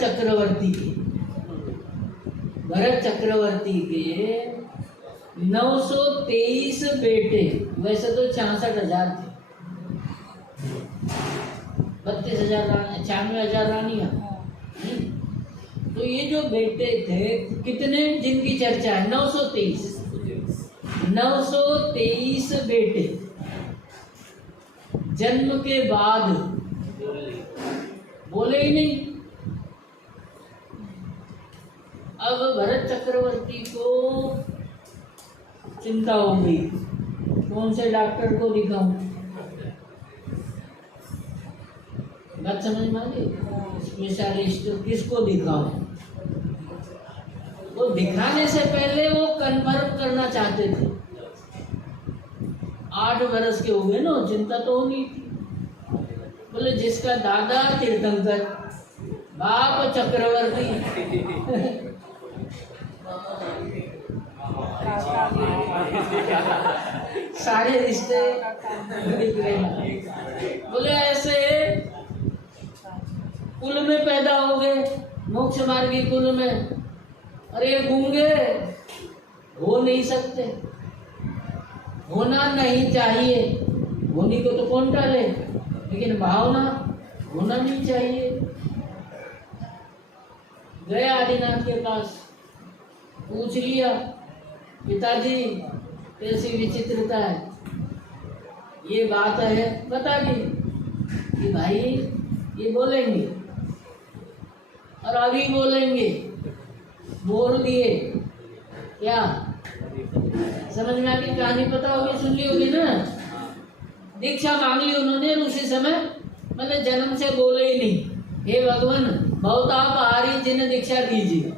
चक्रवर्ती के 923 बेटे, वैसे तो 66,000 थे, 32,000 96,000 रानियां। तो ये जो बेटे थे कितने, जिनकी चर्चा है 923 बेटे जन्म के बाद बोले ही नहीं। अब भरत चक्रवर्ती को चिंता हो गई, कौन से डॉक्टर को दिखाऊं? बात समझ में आ गई? स्पेशलिस्ट किसको दिखाऊं? वो दिखाने से पहले वो कंफर्म करना चाहते थे। 8 वर्ष के हो गए ना, चिंता तो होनी थी। बोले जिसका दादा तीर्थंकर, बाप चक्रवर्ती, सारे रिश्ते दिख रहे हैं। बोले ऐसे कुल में पैदा हो गए, मोक्ष मार्गी कुल में, अरे गूंगे हो नहीं सकते, होना नहीं चाहिए। होनी को तो कौन टाले, लेकिन भावना होना नहीं चाहिए। गए आदिनाथ के पास, पूछ लिया, पिताजी कैसी विचित्रता है, ये बात है, बता दी कि भाई ये बोलेंगे और अभी बोलेंगे, बोल दिए। क्या समझ में आ गई? कहानी पता होगी, सुन ली होगी ना। दीक्षा मांग ली उन्होंने उसी समय, मतलब जन्म से बोले ही नहीं, हे भगवान बहुताप हारी जिन्हें दीक्षा दीजिए,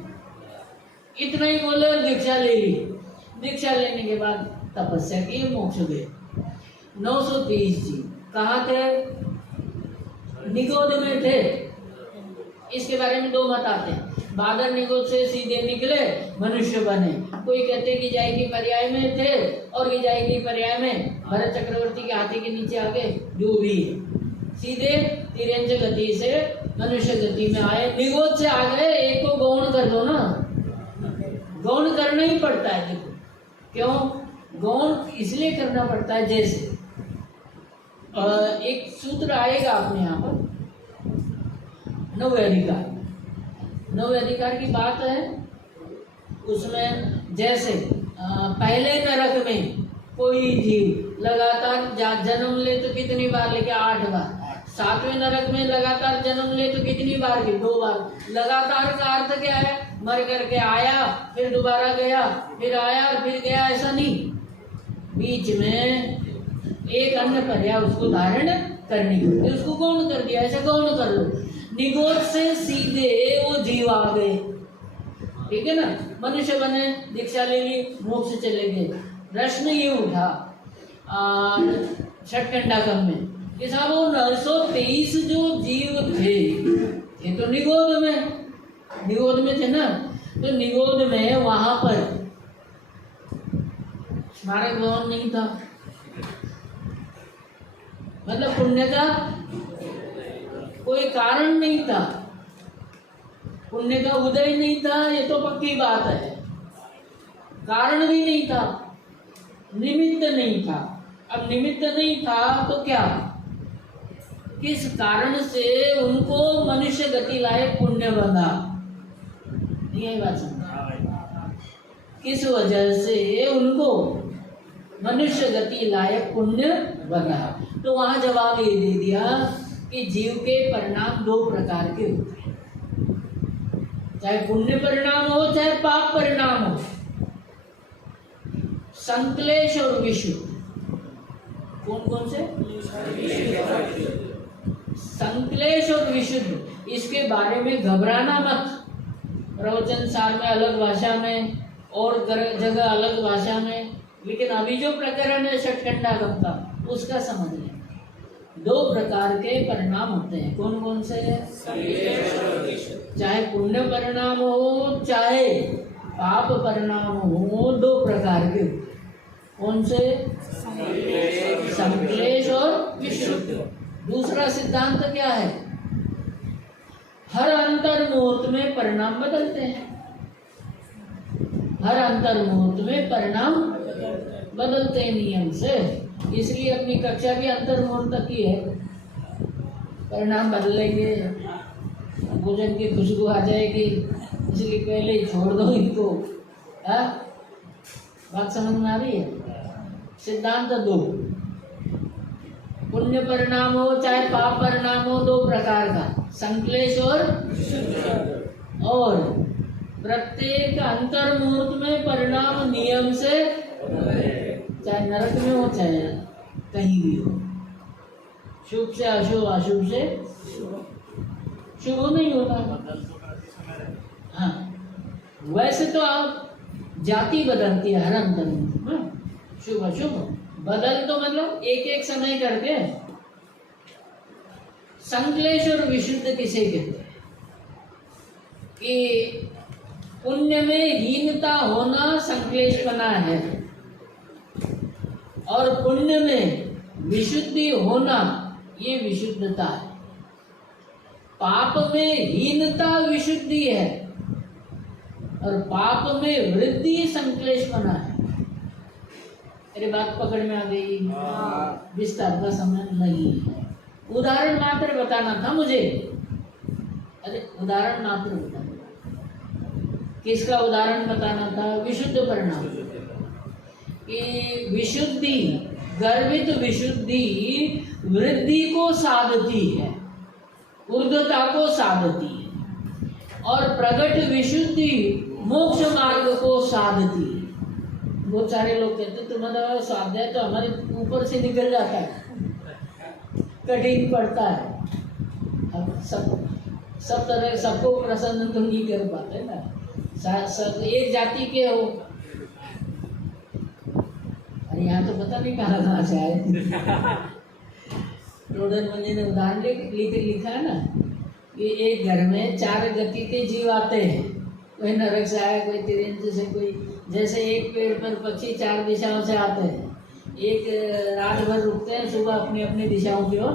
इतना ही बोले और दीक्षा ले ली। दीक्षा लेने के बाद तपस्या की, मोक्ष गए। 923 जी कहाँ थे? निगोद में थे। इसके बारे में 2 मत आते हैं। बादर निगोद से सीधे निकले, मनुष्य बने। कोई कहते कि जाएगी पर्याय में थे और कि जाएगी पर्याय में भरत चक्रवर्ती के हाथी के नीचे आ गए, जो भी सीधे तिरंज गति से मनुष्य गति में आए। निगोद से आ गए, एक को गौण कर दो ना, गौण करना ही पड़ता है। देखो क्यों गौण इसलिए करना पड़ता है, जैसे एक सूत्र आएगा अपने यहाँ पर, नौवे अधिकार की बात है। उसमें जैसे पहले नरक में कोई जीव लगातार जन्म ले तो कितनी बार लेके 8 बार, 7वें नरक में लगातार जन्म ले तो कितनी बार की 2 बार। लगातार का अर्थ क्या है? मर करके आया, फिर दोबारा गया, फिर आया और फिर गया, ऐसा नहीं। बीच में एक अन्य पर्याय उसको धारण करनी पड़ती, उसको गौण कर दिया, ऐसे गौण कर लो। निगोद से सीधे वो जीव आ गए, ठीक है ना, मनुष्य बने, दीक्षा ले ली, मोक्ष चले गए। प्रश्न ये उठा षटखंडागम में कि साहब वो 923 जो जीव थे, ये तो निगोद में थे ना, तो निगोद में वहां पर स्मारक भवन नहीं था, मतलब पुण्य का कोई कारण नहीं था, पुण्य का उदय नहीं था, ये तो पक्की बात है। कारण भी नहीं था, निमित्त नहीं था। अब निमित्त नहीं था तो क्या, किस कारण से उनको मनुष्य गति लायक पुण्य बना, यही बात समझ, किस वजह से उनको मनुष्य गति लायक पुण्य बना। तो वहां जवाब ये दे दिया कि जीव के परिणाम 2 प्रकार के होते हैं, चाहे पुण्य परिणाम हो चाहे पाप परिणाम हो। संक्लेश और विशुद्ध, कौन से? संक्लेश और विशुद्ध, इसके बारे में घबराना मत। प्रवचन सार में अलग भाषा में और जगह अलग भाषा में, लेकिन अभी जो प्रकरण है षटखंडागम का, उसका समझ लें। दो प्रकार के परिणाम होते हैं, कौन कौन से? चाहे पुण्य परिणाम हो चाहे पाप परिणाम हो, दो प्रकार के। कौन से? संक्लेश और विशुद्ध। दूसरा सिद्धांत क्या है? हर अंतर मुहूर्त में परिणाम बदलते हैं। हर अंतर मुहूर्त में परिणाम बदलते हैं नियम से। इसलिए अपनी कक्षा भी अंतर मुहूर्त तक की है। परिणाम बदलेंगे, भोजन की खुशबू आ जाएगी, इसलिए पहले ही छोड़ दो इनको। बात समझ में आ रही है? सिद्धांत दो, पुण्य परिणाम हो चाहे पाप परिणाम हो, दो प्रकार का, संक्लेश और प्रत्येक अंतर मुहूर्त में परिणाम नियम से, चाहे नरक में हो चाहे कहीं भी हो, शुभ से अशुभ, अशुभ से शुभ नहीं होता। हाँ, वैसे तो आप जाति बदलती है हर अंतर में, शुभ अशुभ बदल तो मतलब एक एक समय करके। संक्लेश और विशुद्ध किसे कहते हैं? कि पुण्य में हीनता होना संक्लेश बना है और पुण्य में विशुद्धि होना ये विशुद्धता है। पाप में हीनता विशुद्धि है और पाप में वृद्धि संक्लेश बना है। मेरी बात पकड़ में आ गई? विस्तार का समय नहीं है, उदाहरण मात्र बताना था मुझे। अरे उदाहरण मात्र बताना, किसका उदाहरण बताना था? विशुद्ध परिणाम कि विशुद्धि, गर्भित विशुद्धि वृद्धि को साधती है, ऊर्ध्वता को साधती है, और प्रगट विशुद्धि मोक्ष मार्ग को साधती है। बहुत सारे लोग कहते तुम्हारा स्वाध्याय तो हमारे ऊपर से निकल जाता है, कठिन पड़ता है। अब सब तरह सबको प्रसन्न तो नहीं कर पाते ना। सब एक जाति के हो, अरे यहाँ तो पता नहीं कहाँ से आए। रोडन मंजी ने उदाहरण लिखा है ना कि एक घर में 4 गति के जीव आते हैं, कोई नरक से आया, कोई तिरंज से, कोई जैसे एक पेड़ पर पक्षी 4 दिशाओं से आते हैं, एक रात भर रुकते हैं, सुबह अपनी अपनी दिशाओं की ओर।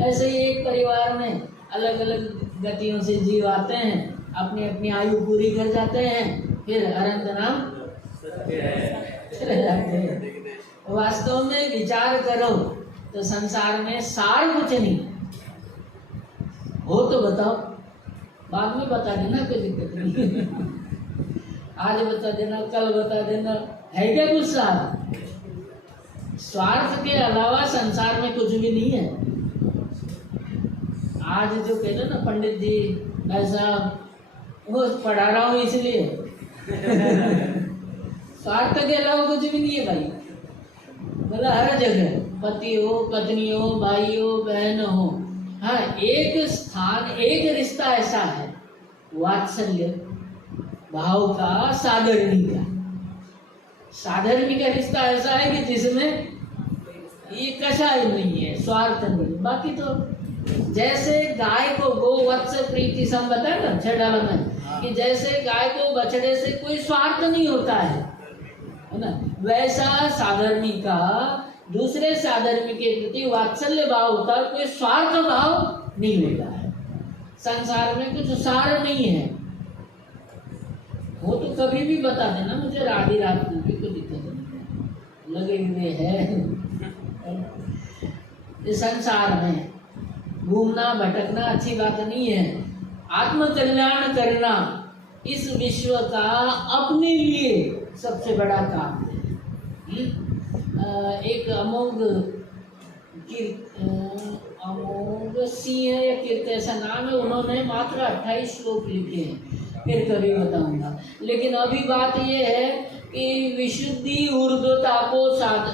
ऐसे ही एक परिवार में अलग अलग गतियों से जीव आते हैं, अपनी अपनी आयु पूरी कर जाते हैं, फिर अनंत नाम चले जाते हैं। वास्तव में विचार करो तो संसार में सार कुछ नहीं हो तो बताओ, बाद में बता देना, कोई दिक्कत नहीं। आज बता देना, कल बता देना, है क्या कुछ सार? स्वार्थ के अलावा संसार में कुछ भी नहीं है। आज जो कहते ना पंडित जी ऐसा, वो पढ़ा रहा हूँ इसलिए स्वार्थ के अलावा कुछ भी नहीं है भाई। मतलब हर जगह पति हो, पत्नी हो, भाई हो, बहन हो, हाँ एक स्थान, एक रिश्ता ऐसा है वात्सल्य भाव का, साधर्मी का। साधर्मी का रिश्ता ऐसा है कि जिसमें ये कषाय नहीं है, स्वार्थ नहीं। बाकी तो जैसे गाय को गो वत्स प्रीति सम बताया ना छठाला में, कि जैसे गाय को बछड़े से कोई स्वार्थ नहीं होता है ना, वैसा साधर्मी का दूसरे साधर्मी के प्रति वात्सल्य भाव होता है, कोई स्वार्थ भाव नहीं होता है। संसार में कुछ सार नहीं है, वो तो कभी भी बता देना मुझे, आधी रात को भी कोई दिक्कत नहीं, लगे हुए हैं। इस संसार में घूमना भटकना अच्छी बात नहीं है। आत्म कल्याण करना इस विश्व का अपने लिए सबसे बड़ा काम है। एक अमोघ सिंह या कीर्त ऐसा नाम है, उन्होंने मात्र 28 श्लोक लिखे हैं, फिर कभी बताऊंगा। लेकिन अभी बात यह है कि विशुद्धि ऊर्ध्वता को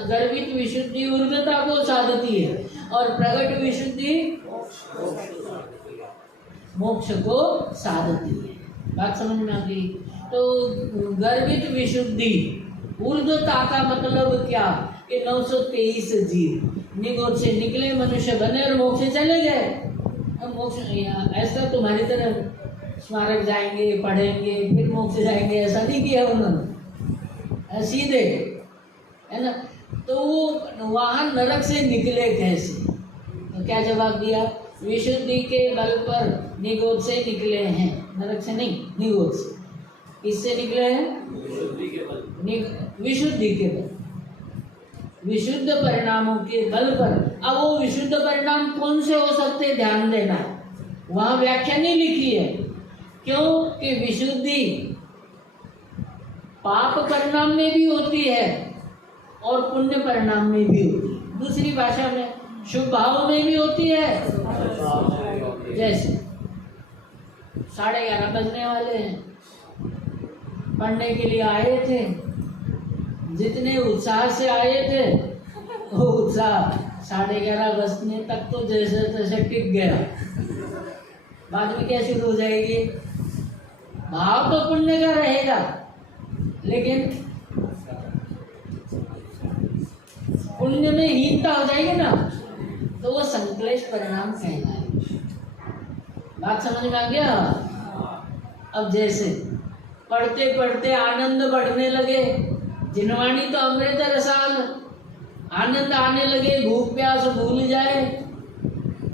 गर्भित विशुद्धि ऊर्ध्वता को साधती है और प्रगट विशुद्धि मोक्ष को साधती है। बात समझ में आ गई? तो गर्भित विशुद्धि ऊर्ध्वता का मतलब क्या? कि 923 जीव निगोद से निकले, मनुष्य बने और मोक्ष चले गए। अब मोक्ष ऐसा तुम्हारी तरह स्मारक जाएंगे, पढ़ेंगे, फिर मोक्ष जाएंगे, ऐसा नहीं किया उन्होंने, सीधे, है ना। तो वो वहां नरक से निकले कैसे? तो क्या जवाब दिया? विशुद्धि के बल पर निगोद से निकले हैं, नरक से नहीं, निगोद से। किससे निकले हैं? विशुद्धि के बल, विशुद्ध परिणामों के बल पर। अब वो विशुद्ध परिणाम कौन से हो सकते, ध्यान देना, वहां व्याख्या नहीं लिखी है। क्यों कि विशुद्धि पाप परिणाम में भी होती है और पुण्य परिणाम में भी होती है। दूसरी भाषा में शुभ भाव में भी होती है। जैसे 11:30 बजने वाले हैं, पढ़ने के लिए आए थे, जितने उत्साह से आए थे वो उत्साह 11:30 बजने तक तो जैसे तैसे टिक गया। बाद में क्या शुरू हो जाएगी? भाव तो पुण्य का रहेगा, लेकिन पुण्य में हीनता हो जाएगी ना, तो वो संक्लेश परिणाम कहलाएगा। बात समझ में आ गया? अब जैसे पढ़ते पढ़ते आनंद बढ़ने लगे, जिनवाणी तो अमृत रसाल, आनंद आने लगे, भूख प्यास भूल जाए,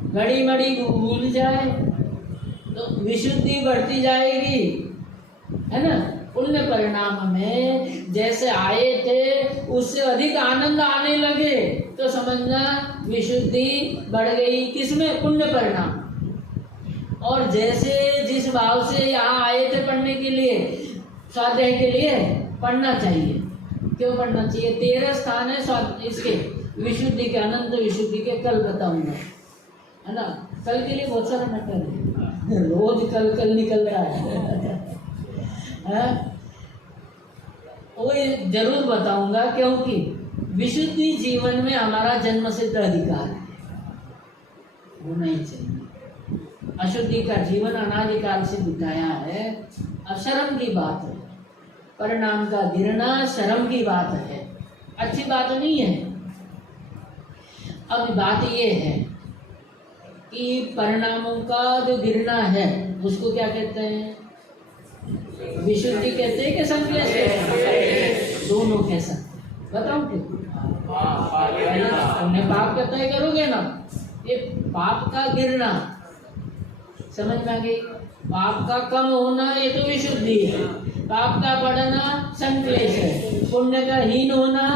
घड़ी मड़ी भूल जाए, तो विशुद्धि बढ़ती जाएगी, है ना। पुण्य परिणाम में जैसे आए थे उससे अधिक आनंद आने लगे, तो समझना विशुद्धि बढ़ गई। किसमें? पुण्य परिणाम। और जैसे जिस भाव से यहाँ आए थे पढ़ने के लिए, स्वाध्याय के लिए, पढ़ना चाहिए। क्यों पढ़ना चाहिए? 13 स्थान है इसके विशुद्धि के, अनंत विशुद्धि के, कल बताऊंगा, है ना। कल के लिए बहुत सारा मैटर है, रोज कल कल निकल रहा है। वो जरूर बताऊंगा, क्योंकि विशुद्धि जीवन में हमारा जन्म सिद्ध अधिकार है, होना ही चाहिए। अशुद्धि का जीवन अनादिकाल से बिताया है, अशर्म की बात है, परिणाम का गिरना शर्म की बात है, अच्छी बात नहीं है। अब बात ये है कि परिणामों का जो गिरना है उसको क्या कहते हैं? विशुद्धि कहते हैं कि संक्लेश कहते हैं? दोनों कह सकते। बताऊं क्यों? तुमने पाप का तय करोगे ना, ये पाप का गिरना समझ में आ गई। पाप का कम होना ये तो विशुद्धि है, पाप का बढ़ना संक्लेश है, पुण्य का हीन होना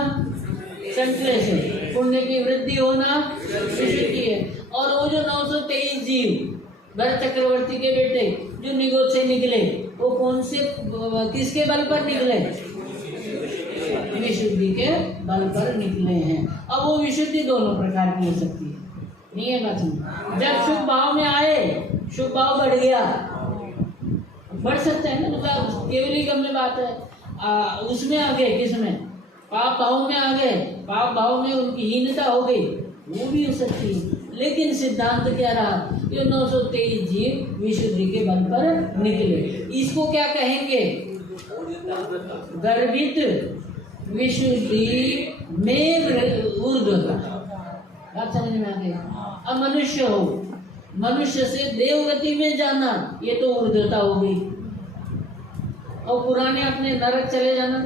संक्लेश है, पुण्य की वृद्धि होना विशुद्धि है। और वो जो 923 जीव भरत चक्रवर्ती के बेटे जो निगोद से निकले, वो कौन से, किसके बल पर निकले? विशुद्धि के बल पर निकले हैं। अब वो विशुद्धि दोनों प्रकार की हो सकती है, नहीं है बात समझ। जब शुभ भाव में आए, शुभ भाव बढ़ गया, बढ़ सकता है ना, मतलब केवली गम में बात है। उसमें आ गए, किसमें? पाप भाव में आ गए, पाप भाव में उनकी हीनता हो गई, वो भी हो सकती है। लेकिन सिद्धांत क्या रहा? ये 923 जीव विशुद्धि के बल पर निकले। इसको क्या कहेंगे? गर्भित विशुद्धि में ऊर्ध्वता। बात समझ में आ गई? अब मनुष्य हो, मनुष्य से देवगति में जाना, ये तो ऊर्ध्वता हो गई। और पुराने अपने नरक चले जाना,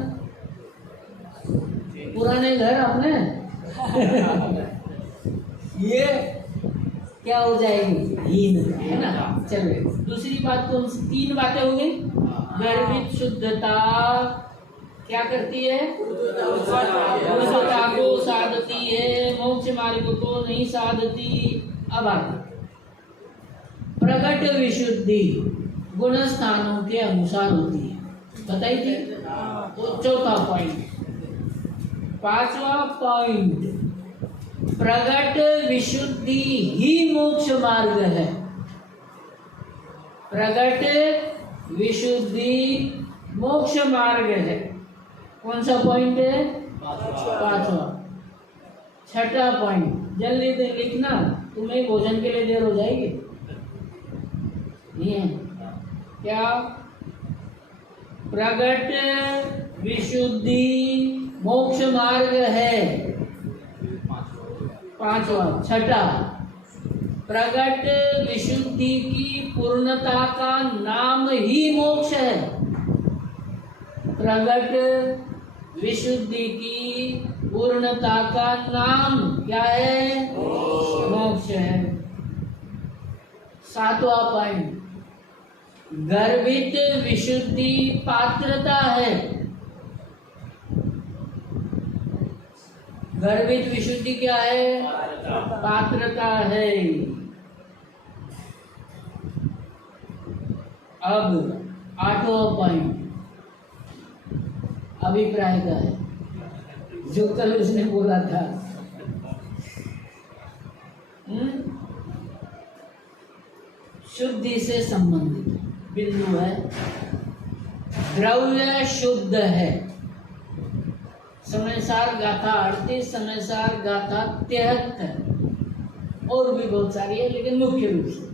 पुराने घर अपने ये क्या हो जाएगी? हीन, है ना। चलो दूसरी बात, कौन सी? 3 बातें हो गई। गर्भित शुद्धता क्या करती है? ऊर्ध्वता को साधती है, मोक्ष मार्ग को नहीं साधती। अब आगे प्रकट विशुद्धि गुण स्थानों के अनुसार होती है, बताई थी। तो चौथा पॉइंट, 5वां पॉइंट, प्रकट विशुद्धि ही मोक्ष मार्ग है। प्रकट विशुद्धि मोक्ष मार्ग है। कौन सा पॉइंट है? 5वां। 6ठा पॉइंट जल्दी से लिखना, तुम्हें भोजन के लिए देर हो जाएगी। नहीं है क्या? प्रकट विशुद्धि मोक्ष मार्ग है। छठा, प्रगट विशुद्धि की पूर्णता का नाम ही मोक्ष है। प्रगट विशुद्धि की पूर्णता का नाम क्या है? मोक्ष है। सातवां पॉइंट, गर्भित विशुद्धि पात्रता है। गर्भित विशुद्धि क्या है? पात्रता है। अब आठवां पॉइंट अभिप्राय का है, जो कल उसने बोला था। शुद्धि से संबंधित बिंदु है। द्रव्य शुद्ध है। समयसार गाथा 38, समयसार गाथा 73 और भी बहुत सारी है, लेकिन मुख्य रूप से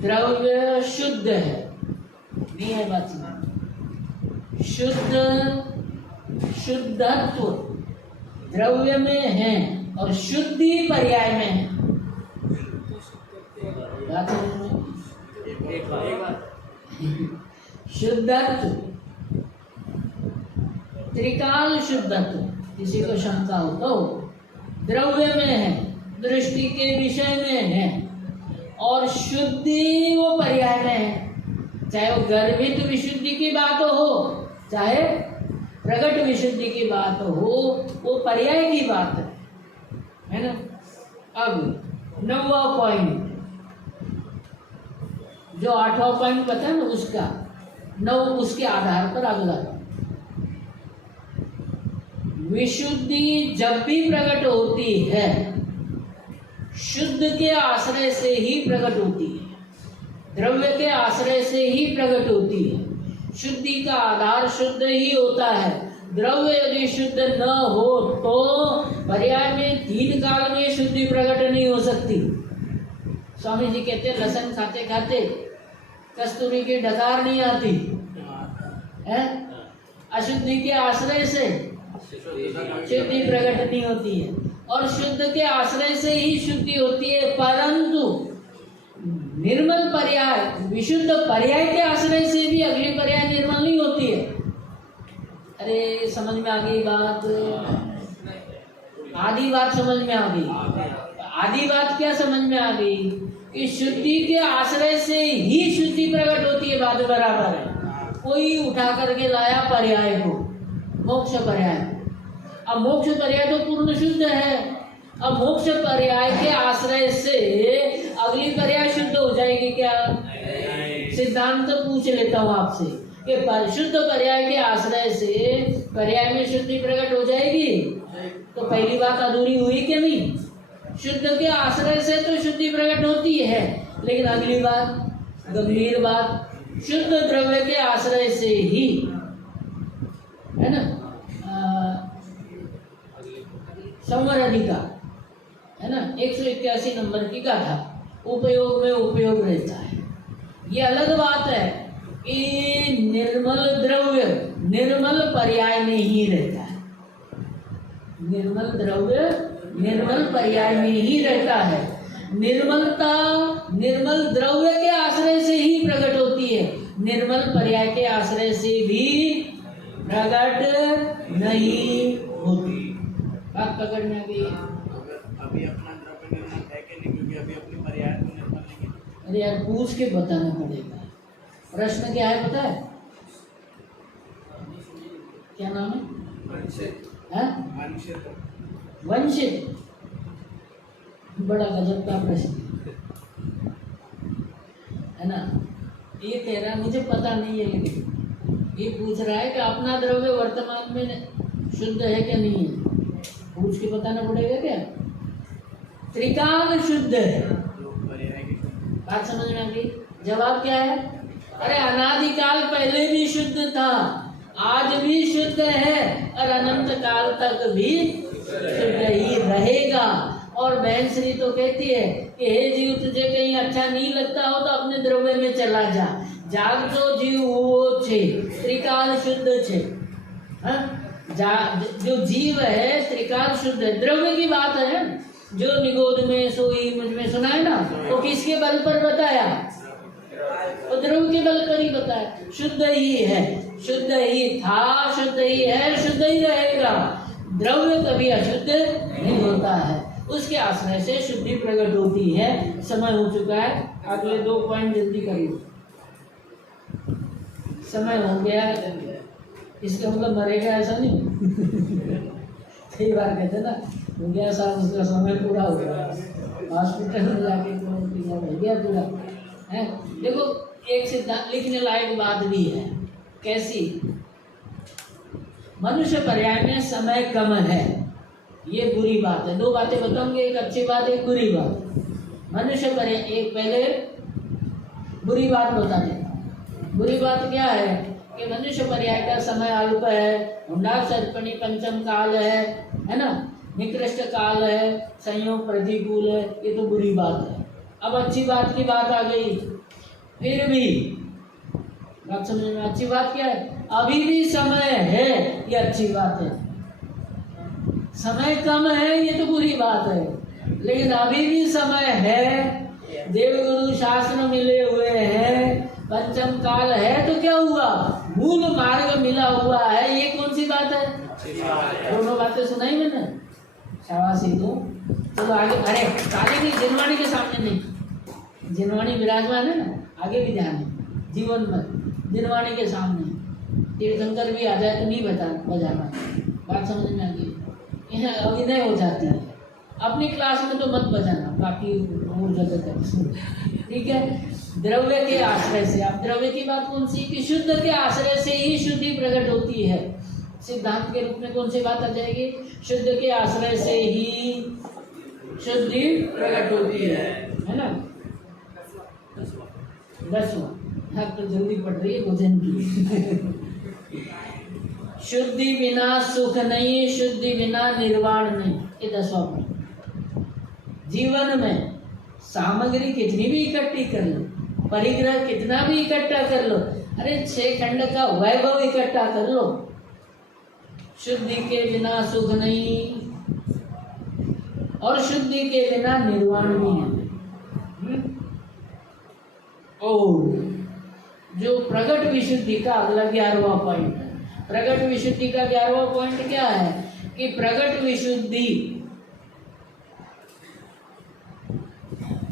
द्रव्य शुद्ध है। नहीं है बात समझ? शुद्ध, शुद्धत्व द्रव्य में है और शुद्धि पर्याय में है। बात समझ में? शुद्धत्व, त्रिकाल शुद्धत्व, किसी को शंका हो तो द्रव्य में है, दृष्टि के विषय में है, और शुद्धि वो पर्याय में है। चाहे वो गर्भित विशुद्धि की बात हो, चाहे प्रगट विशुद्धि की बात हो, वो पर्याय की बात है ना। अब 9वां पॉइंट, जो 8वां पॉइंट पता है ना, उसका 9 उसके आधार पर अगला। विशुद्धि जब भी प्रकट होती है, शुद्ध के आश्रय से ही प्रकट होती है, द्रव्य के आश्रय से ही प्रकट होती है। शुद्धि का आधार शुद्ध ही होता है। द्रव्य यदि शुद्ध न हो तो पर्याय में 3 काल में शुद्धि प्रकट नहीं हो सकती। स्वामी जी कहते हैं, लहसुन खाते खाते कस्तूरी की डकार नहीं आती है। अशुद्धि के आश्रय से शुद्धि प्रकट नहीं होती है, और शुद्ध के आश्रय से ही शुद्धि होती है। परंतु निर्मल पर्याय, विशुद्ध पर्याय के आश्रय से भी अगली पर्याय निर्मल नहीं होती है। अरे समझ में आ गई बात? आधी बात समझ में आ गई। आधी बात क्या समझ में आ गई? कि शुद्धि के आश्रय से ही शुद्धि प्रकट होती है, बात बराबर है। कोई उठा करके लाया पर्याय को, मोक्ष पर्याय। अब मोक्ष पर्याय तो पूर्ण शुद्ध है। अब मोक्ष पर्याय के आश्रय से अगली पर्याय शुद्ध हो जाएगी क्या? सिद्धांत तो पूछ लेता हूँ आपसे कि शुद्ध पर्याय के आश्रय से पर्याय में शुद्धि प्रकट हो जाएगी, तो पहली बात अधूरी हुई कि नहीं? शुद्ध के आश्रय से तो शुद्धि प्रकट होती है, लेकिन अगली बात गंभीर बात, शुद्ध द्रव्य के आश्रय से ही, है ना, संवर अधिकार है ना, 181 नंबर की गाथा उपयोग में उपयोग रहता है। ये अलग बात है कि निर्मल द्रव्य निर्मल पर्याय में ही रहता है। निर्मल द्रव्य निर्मल पर्याय में ही रहता है। निर्मलता निर्मल द्रव्य के आश्रय से ही प्रकट होती है, निर्मल पर्याय के आश्रय से भी प्रकट नहीं होती। बात पकड़ में आ गई? अभी अपना द्रव्य निर्मल है कि नहीं? क्योंकि अभी अपनी पर्याय तो निर्मल नहीं है। अरे यार पूछ के बताना पड़ेगा। प्रश्न क्या है पता है? क्या नाम है? वंशित। बड़ा गजब का प्रश्न है ना। ये कह रहा मुझे पता नहीं है, लेकिन ये पूछ रहा है कि अपना द्रव्य वर्तमान में शुद्ध है क्या नहीं है। पूछ के बताना पड़ेगा क्या? त्रिकाल शुद्ध है। बात समझ में आ गई? जवाब क्या है? अरे अनादिकाल पहले भी शुद्ध था, आज भी शुद्ध है, और अनंत काल तक भी शुद्ध ही रहेगा। और बहन श्री तो कहती है कि हे जीव, तुझे कहीं अच्छा नहीं लगता हो तो अपने द्रव्य में चला जा। जागतो जीव वो छे, त्रिकाल शुद्ध छे। हाँ? जो जीव है त्रिकाल शुद्ध है। द्रव्य की बात है, जो निगोद में सोई मुझ में सुना है ना, वो किसके बल पर बताया? वो द्रव्य के बल पर ही बताया। शुद्ध ही है, शुद्ध ही था, शुद्ध ही है, शुद्ध ही रहेगा। द्रव्य कभी अशुद्ध नहीं होता है, उसके आश्रय से शुद्धि प्रकट होती है। समय हो चुका है, अगले 2 पॉइंट जल्दी करिए। समय हो गया, इसका मतलब मरेगा ऐसा नहीं। कई बार कहते ना, हो गया साहब, उसका समय पूरा हो गया, हॉस्पिटल में जाके हो गया पूरा है। देखो, एक सिद्धांत लिखने लायक बात भी है। कैसी? मनुष्य पर्याय में समय कम है, ये बुरी बात है। 2 बातें बताऊंगे, एक अच्छी बात, एक बुरी बात। मनुष्य पर्याय, एक पहले बुरी बात बता देता। बुरी बात क्या है कि मनुष्य पर्याय का समय अल्प है, हुंडा सर्पणी पंचम काल है ना, निकृष्ट काल है, संयोग प्रतिकूल है, ये तो बुरी बात है। अब अच्छी बात की बात आ गई। फिर भी बात समझ में, अच्छी बात क्या है? अभी भी समय है, ये अच्छी बात है। समय कम है, ये तो बुरी बात है, लेकिन अभी भी समय है। देवगुरु शास्त्र मिले हुए हैं, पंचम काल है, तो क्या हुआ? मूल मार्ग मिला हुआ है। ये कौन सी बात है? दोनों बातें सुनाई मैंने, शाबाशी दो। चलो आगे। अरे काले नहीं, जिनवाणी के सामने नहीं, जिनवाणी विराजमान है ना, आगे भी ध्यान है जीवन में। जिनवाणी के सामने तीर्थंकर भी आ जाए तो नहीं बजाना। बात समझ में आ गई? यह अभिनय हो जाती है। अपनी क्लास में तो मत बजाना, बाकी और जगह तक, ठीक है। द्रव्य के आश्रय से, अब द्रव्य की बात कौन सी? कि शुद्ध के आश्रय से ही शुद्धि प्रकट होती है। सिद्धांत के रूप में कौन सी बात आ जाएगी? शुद्ध के आश्रय से ही शुद्धि प्रकट होती है ना। 10वां, हाँ तो जल्दी पढ़ रही है भोजन की। शुद्धि बिना सुख नहीं, शुद्धि बिना निर्वाण नहीं, ये 10वां पॉइंट। जीवन में सामग्री कितनी भी इकट्ठी कर लो, परिग्रह कितना भी इकट्ठा कर लो, अरे 6 खंड का वैभव इकट्ठा कर लो, शुद्धि के बिना सुख नहीं और शुद्धि के बिना निर्वाण भी नहीं। और जो प्रगट विशुद्धि का अगला 11वां पॉइंट है। प्रगट विशुद्धि का 11वां पॉइंट क्या है? कि प्रगट विशुद्धि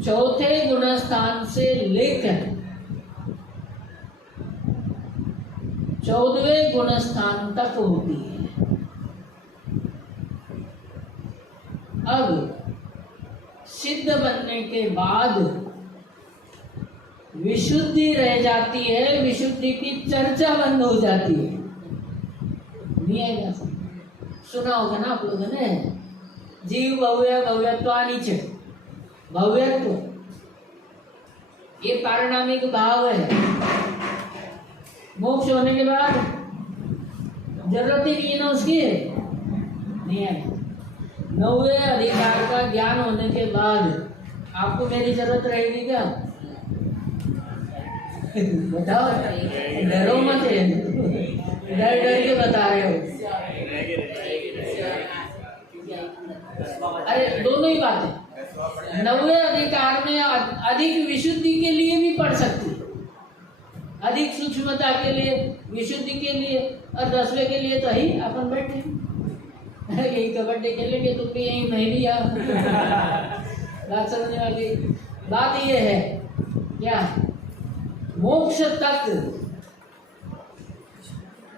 चौथे गुणस्थान से लेकर 14वें गुणस्थान तक होती है। अब सिद्ध बनने के बाद विशुद्धि रह जाती है, विशुद्धि की चर्चा बंद हो जाती है। नहीं आएगा, सुना होगा ना आप लोगों ने, जीव भव्य भव्यत्वानिच, भव्यत्व ये पारिणामिक भाव है। मोक्ष होने के बाद जरूरत ही नहीं है ना उसकी, नहीं है। 9वें अधिकार का ज्ञान होने के बाद आपको मेरी जरूरत रहेगी क्या? बताओ, डरो मत, डर डर के बता रहे हो। अरे दोनों ही बातें। 9वें अधिकार में अधिक विशुद्धि के लिए भी पढ़ सकती है, अधिक सूक्ष्मता के लिए, विशुद्धि के लिए, और 10वें के लिए तो ही अपन बैठे यही कबड्डी खेलेंगे, तुम भी यही, मैं भी यहाँ। बात समझने वाली बात ये है क्या? मोक्ष तक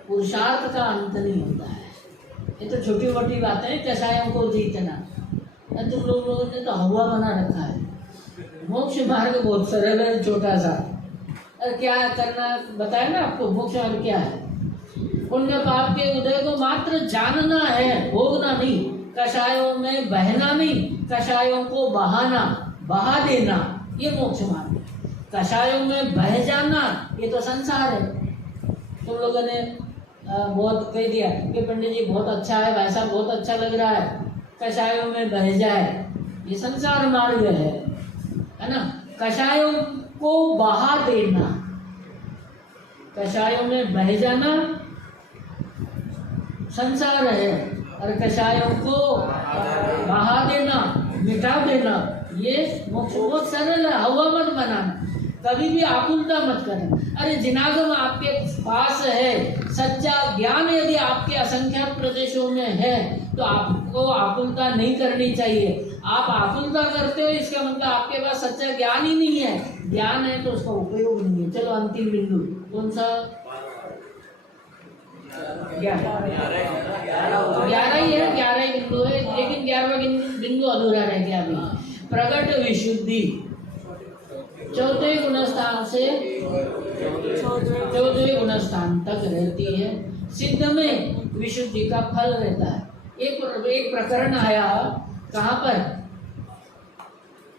पुरुषार्थ का अंत नहीं होता है। ये तो छोटी मोटी बातें हैं, कसायों को जीतना। तुम लोगों ने तो हवा बना रखा है। मोक्ष मार्ग बहुत सरल है, छोटा सा। और क्या करना बताया ना आपको, मोक्ष मार्ग क्या है? पुण्य पाप के उदय को मात्र जानना है, भोगना नहीं। कषायों में बहना नहीं, कषायों को बहाना, बहा देना, ये मोक्ष मार्ग है। कषायों में बह जाना, ये तो संसार है। तुम लोगों ने बहुत कह दिया कि पंडित जी बहुत अच्छा है, वैसा बहुत अच्छा लग रहा है, कषायों में बह जाए, ये संसार मार्ग है ना। कषायों को बहा देना, कषायों में बह जाना संसार है, और कषायों को बहा देना, मिटा देना, ये मोक्ष बहुत सरल है। हवा मत बनाना, कभी भी आकुलता मत करना। अरे जिनागम आपके पास है, सच्चा ज्ञान यदि आपके असंख्यात प्रदेशों में है तो आपको आकुलता नहीं करनी चाहिए। आप आकुलता करते हो, इसका मतलब आपके पास सच्चा ज्ञान ही नहीं है। ज्ञान है तो उसका उपयोग नहीं है। चलो अंतिम बिंदु कौन सा? 11 ही है, 11 ही बिंदु है, लेकिन 11वां बिंदु अधूरा रह गया अभी। प्रकट विशुद्धि चौथे गुणस्थान से 14वें गुणस्थान तक रहती है। सिद्ध में विशुद्धि का फल रहता है। एक प्रकरण आया, कहाँ पर?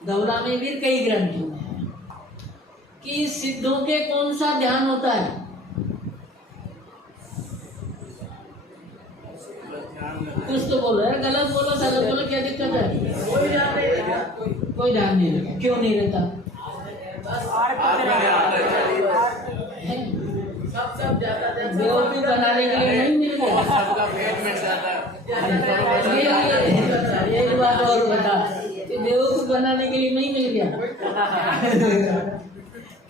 धौला में भी कई ग्रंथों में है कि सिद्धों के कौन सा ध्यान होता है? कुछ तो बोलो यार, गलत बोलो सलत बोलो, क्या दिक्कत है? कोई ध्यान नहीं रहता। क्यों नहीं रहता? बेवकूफ बनाने के लिए नहीं मिल गया। एक बात और बता, बेवकूफ बनाने के लिए नहीं मिल गया।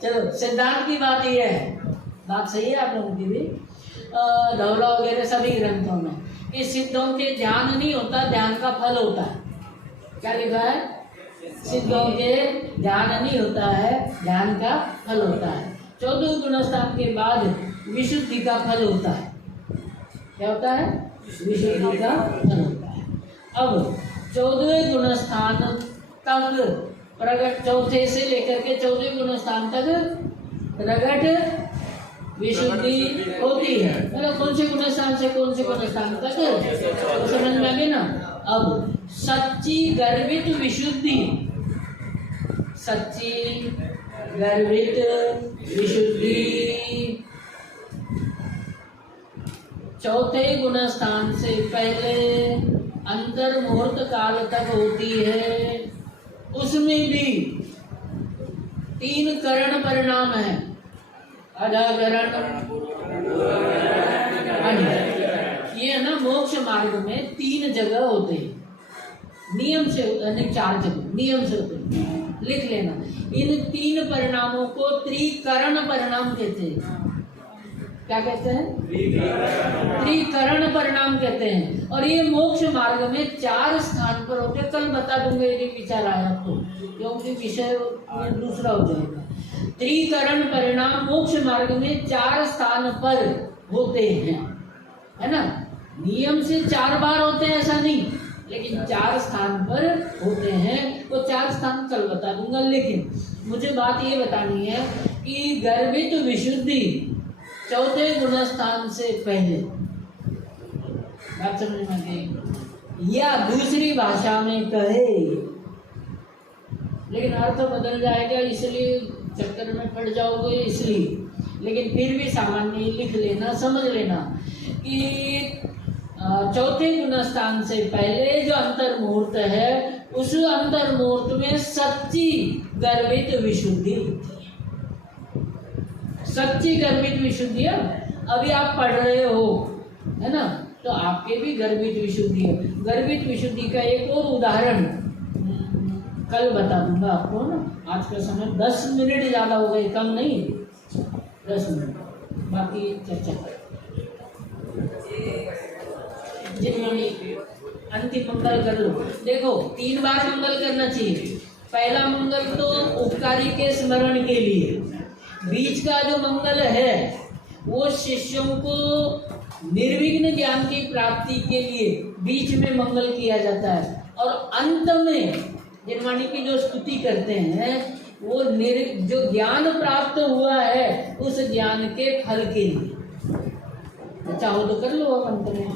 चलो सिद्धांत की बात ये है, बात सही है आप लोगों की भी। धौला वगैरह सभी ग्रंथों में कि सिद्धों के ध्यान नहीं होता, ध्यान का फल होता है। क्या लिखा है? सिद्धों के ध्यान नहीं होता है, ध्यान का फल होता है। 14 गुणस्थान के बाद विशुद्धि का फल होता है। क्या होता है? विशुद्धि का फल होता है। अब 14वें गुणस्थान तक प्रगट, चौथे से लेकर के 14वें गुणस्थान तक प्रगट विशुद्धि होती है। मतलब कौन से गुणस्थान से कौन से गुणस्थान तक, तो समझ में आ गया ना। अब सच्ची गर्वित विशुद्धि, सच्ची गर्वित विशुद्धि चौथे गुणस्थान से पहले अंतर मुहूर्त काल तक होती है। उसमें भी 3 करण परिणाम है। अधाकरण, ये ना मोक्ष मार्ग में 3 जगह होते हैं, नियम से नहीं 4 जगह नियम से होते हैं, लिख लेना। इन 3 परिणामों को त्रिकरण परिणाम कहते हैं। क्या कहते हैं? त्रिकरण परिणाम कहते हैं। और ये मोक्ष मार्ग में 4 स्थान पर होते हैं। कल बता दूंगा यदि विचार आया तो, क्योंकि विषय दूसरा हो जाएगा। त्रिकरण परिणाम मोक्ष मार्ग में 4 स्थान पर होते हैं, है ना। नियम से 4 बार होते हैं ऐसा नहीं, लेकिन 4 स्थान पर होते हैं। वो 4 स्थान कल बता दूंगा, लेकिन मुझे बात ये बतानी है कि गर्वित विशुद्धि चौथे गुणस्थान से पहले, बात समझ में गई? या दूसरी भाषा में कहे, लेकिन अर्थ बदल जाएगा इसलिए चक्कर में पड़ जाओगे इसलिए, लेकिन फिर भी सामान्य लिख लेना, समझ लेना कि चौथे गुणस्थान से पहले जो अंतर मुहूर्त है, उस अंतर मुहूर्त में सच्ची गर्वित विशुद्धि होती है। सच्ची गर्वित विशुद्धि है। अभी आप पढ़ रहे हो, है ना, तो आपके भी गर्वित विशुद्धि है। गर्वित विशुद्धि का एक और उदाहरण कल बता दूंगा आपको ना। आज का समय 10 मिनट ज़्यादा हो गए, कम नहीं, 10 मिनट, बाकी चर्चा जिन्होंने अंतिम मंगल कर लो। देखो 3 बार मंगल करना चाहिए। पहला मंगल तो उपकारी के स्मरण के लिए, बीच का जो मंगल है वो शिष्यों को निर्विघ्न ज्ञान की प्राप्ति के लिए बीच में मंगल किया जाता है, और अंत में जिनवाणी की जो स्तुति करते हैं वो जो ज्ञान प्राप्त हुआ है उस ज्ञान के फल के लिए। चाहो तो कर लो अब अंत में।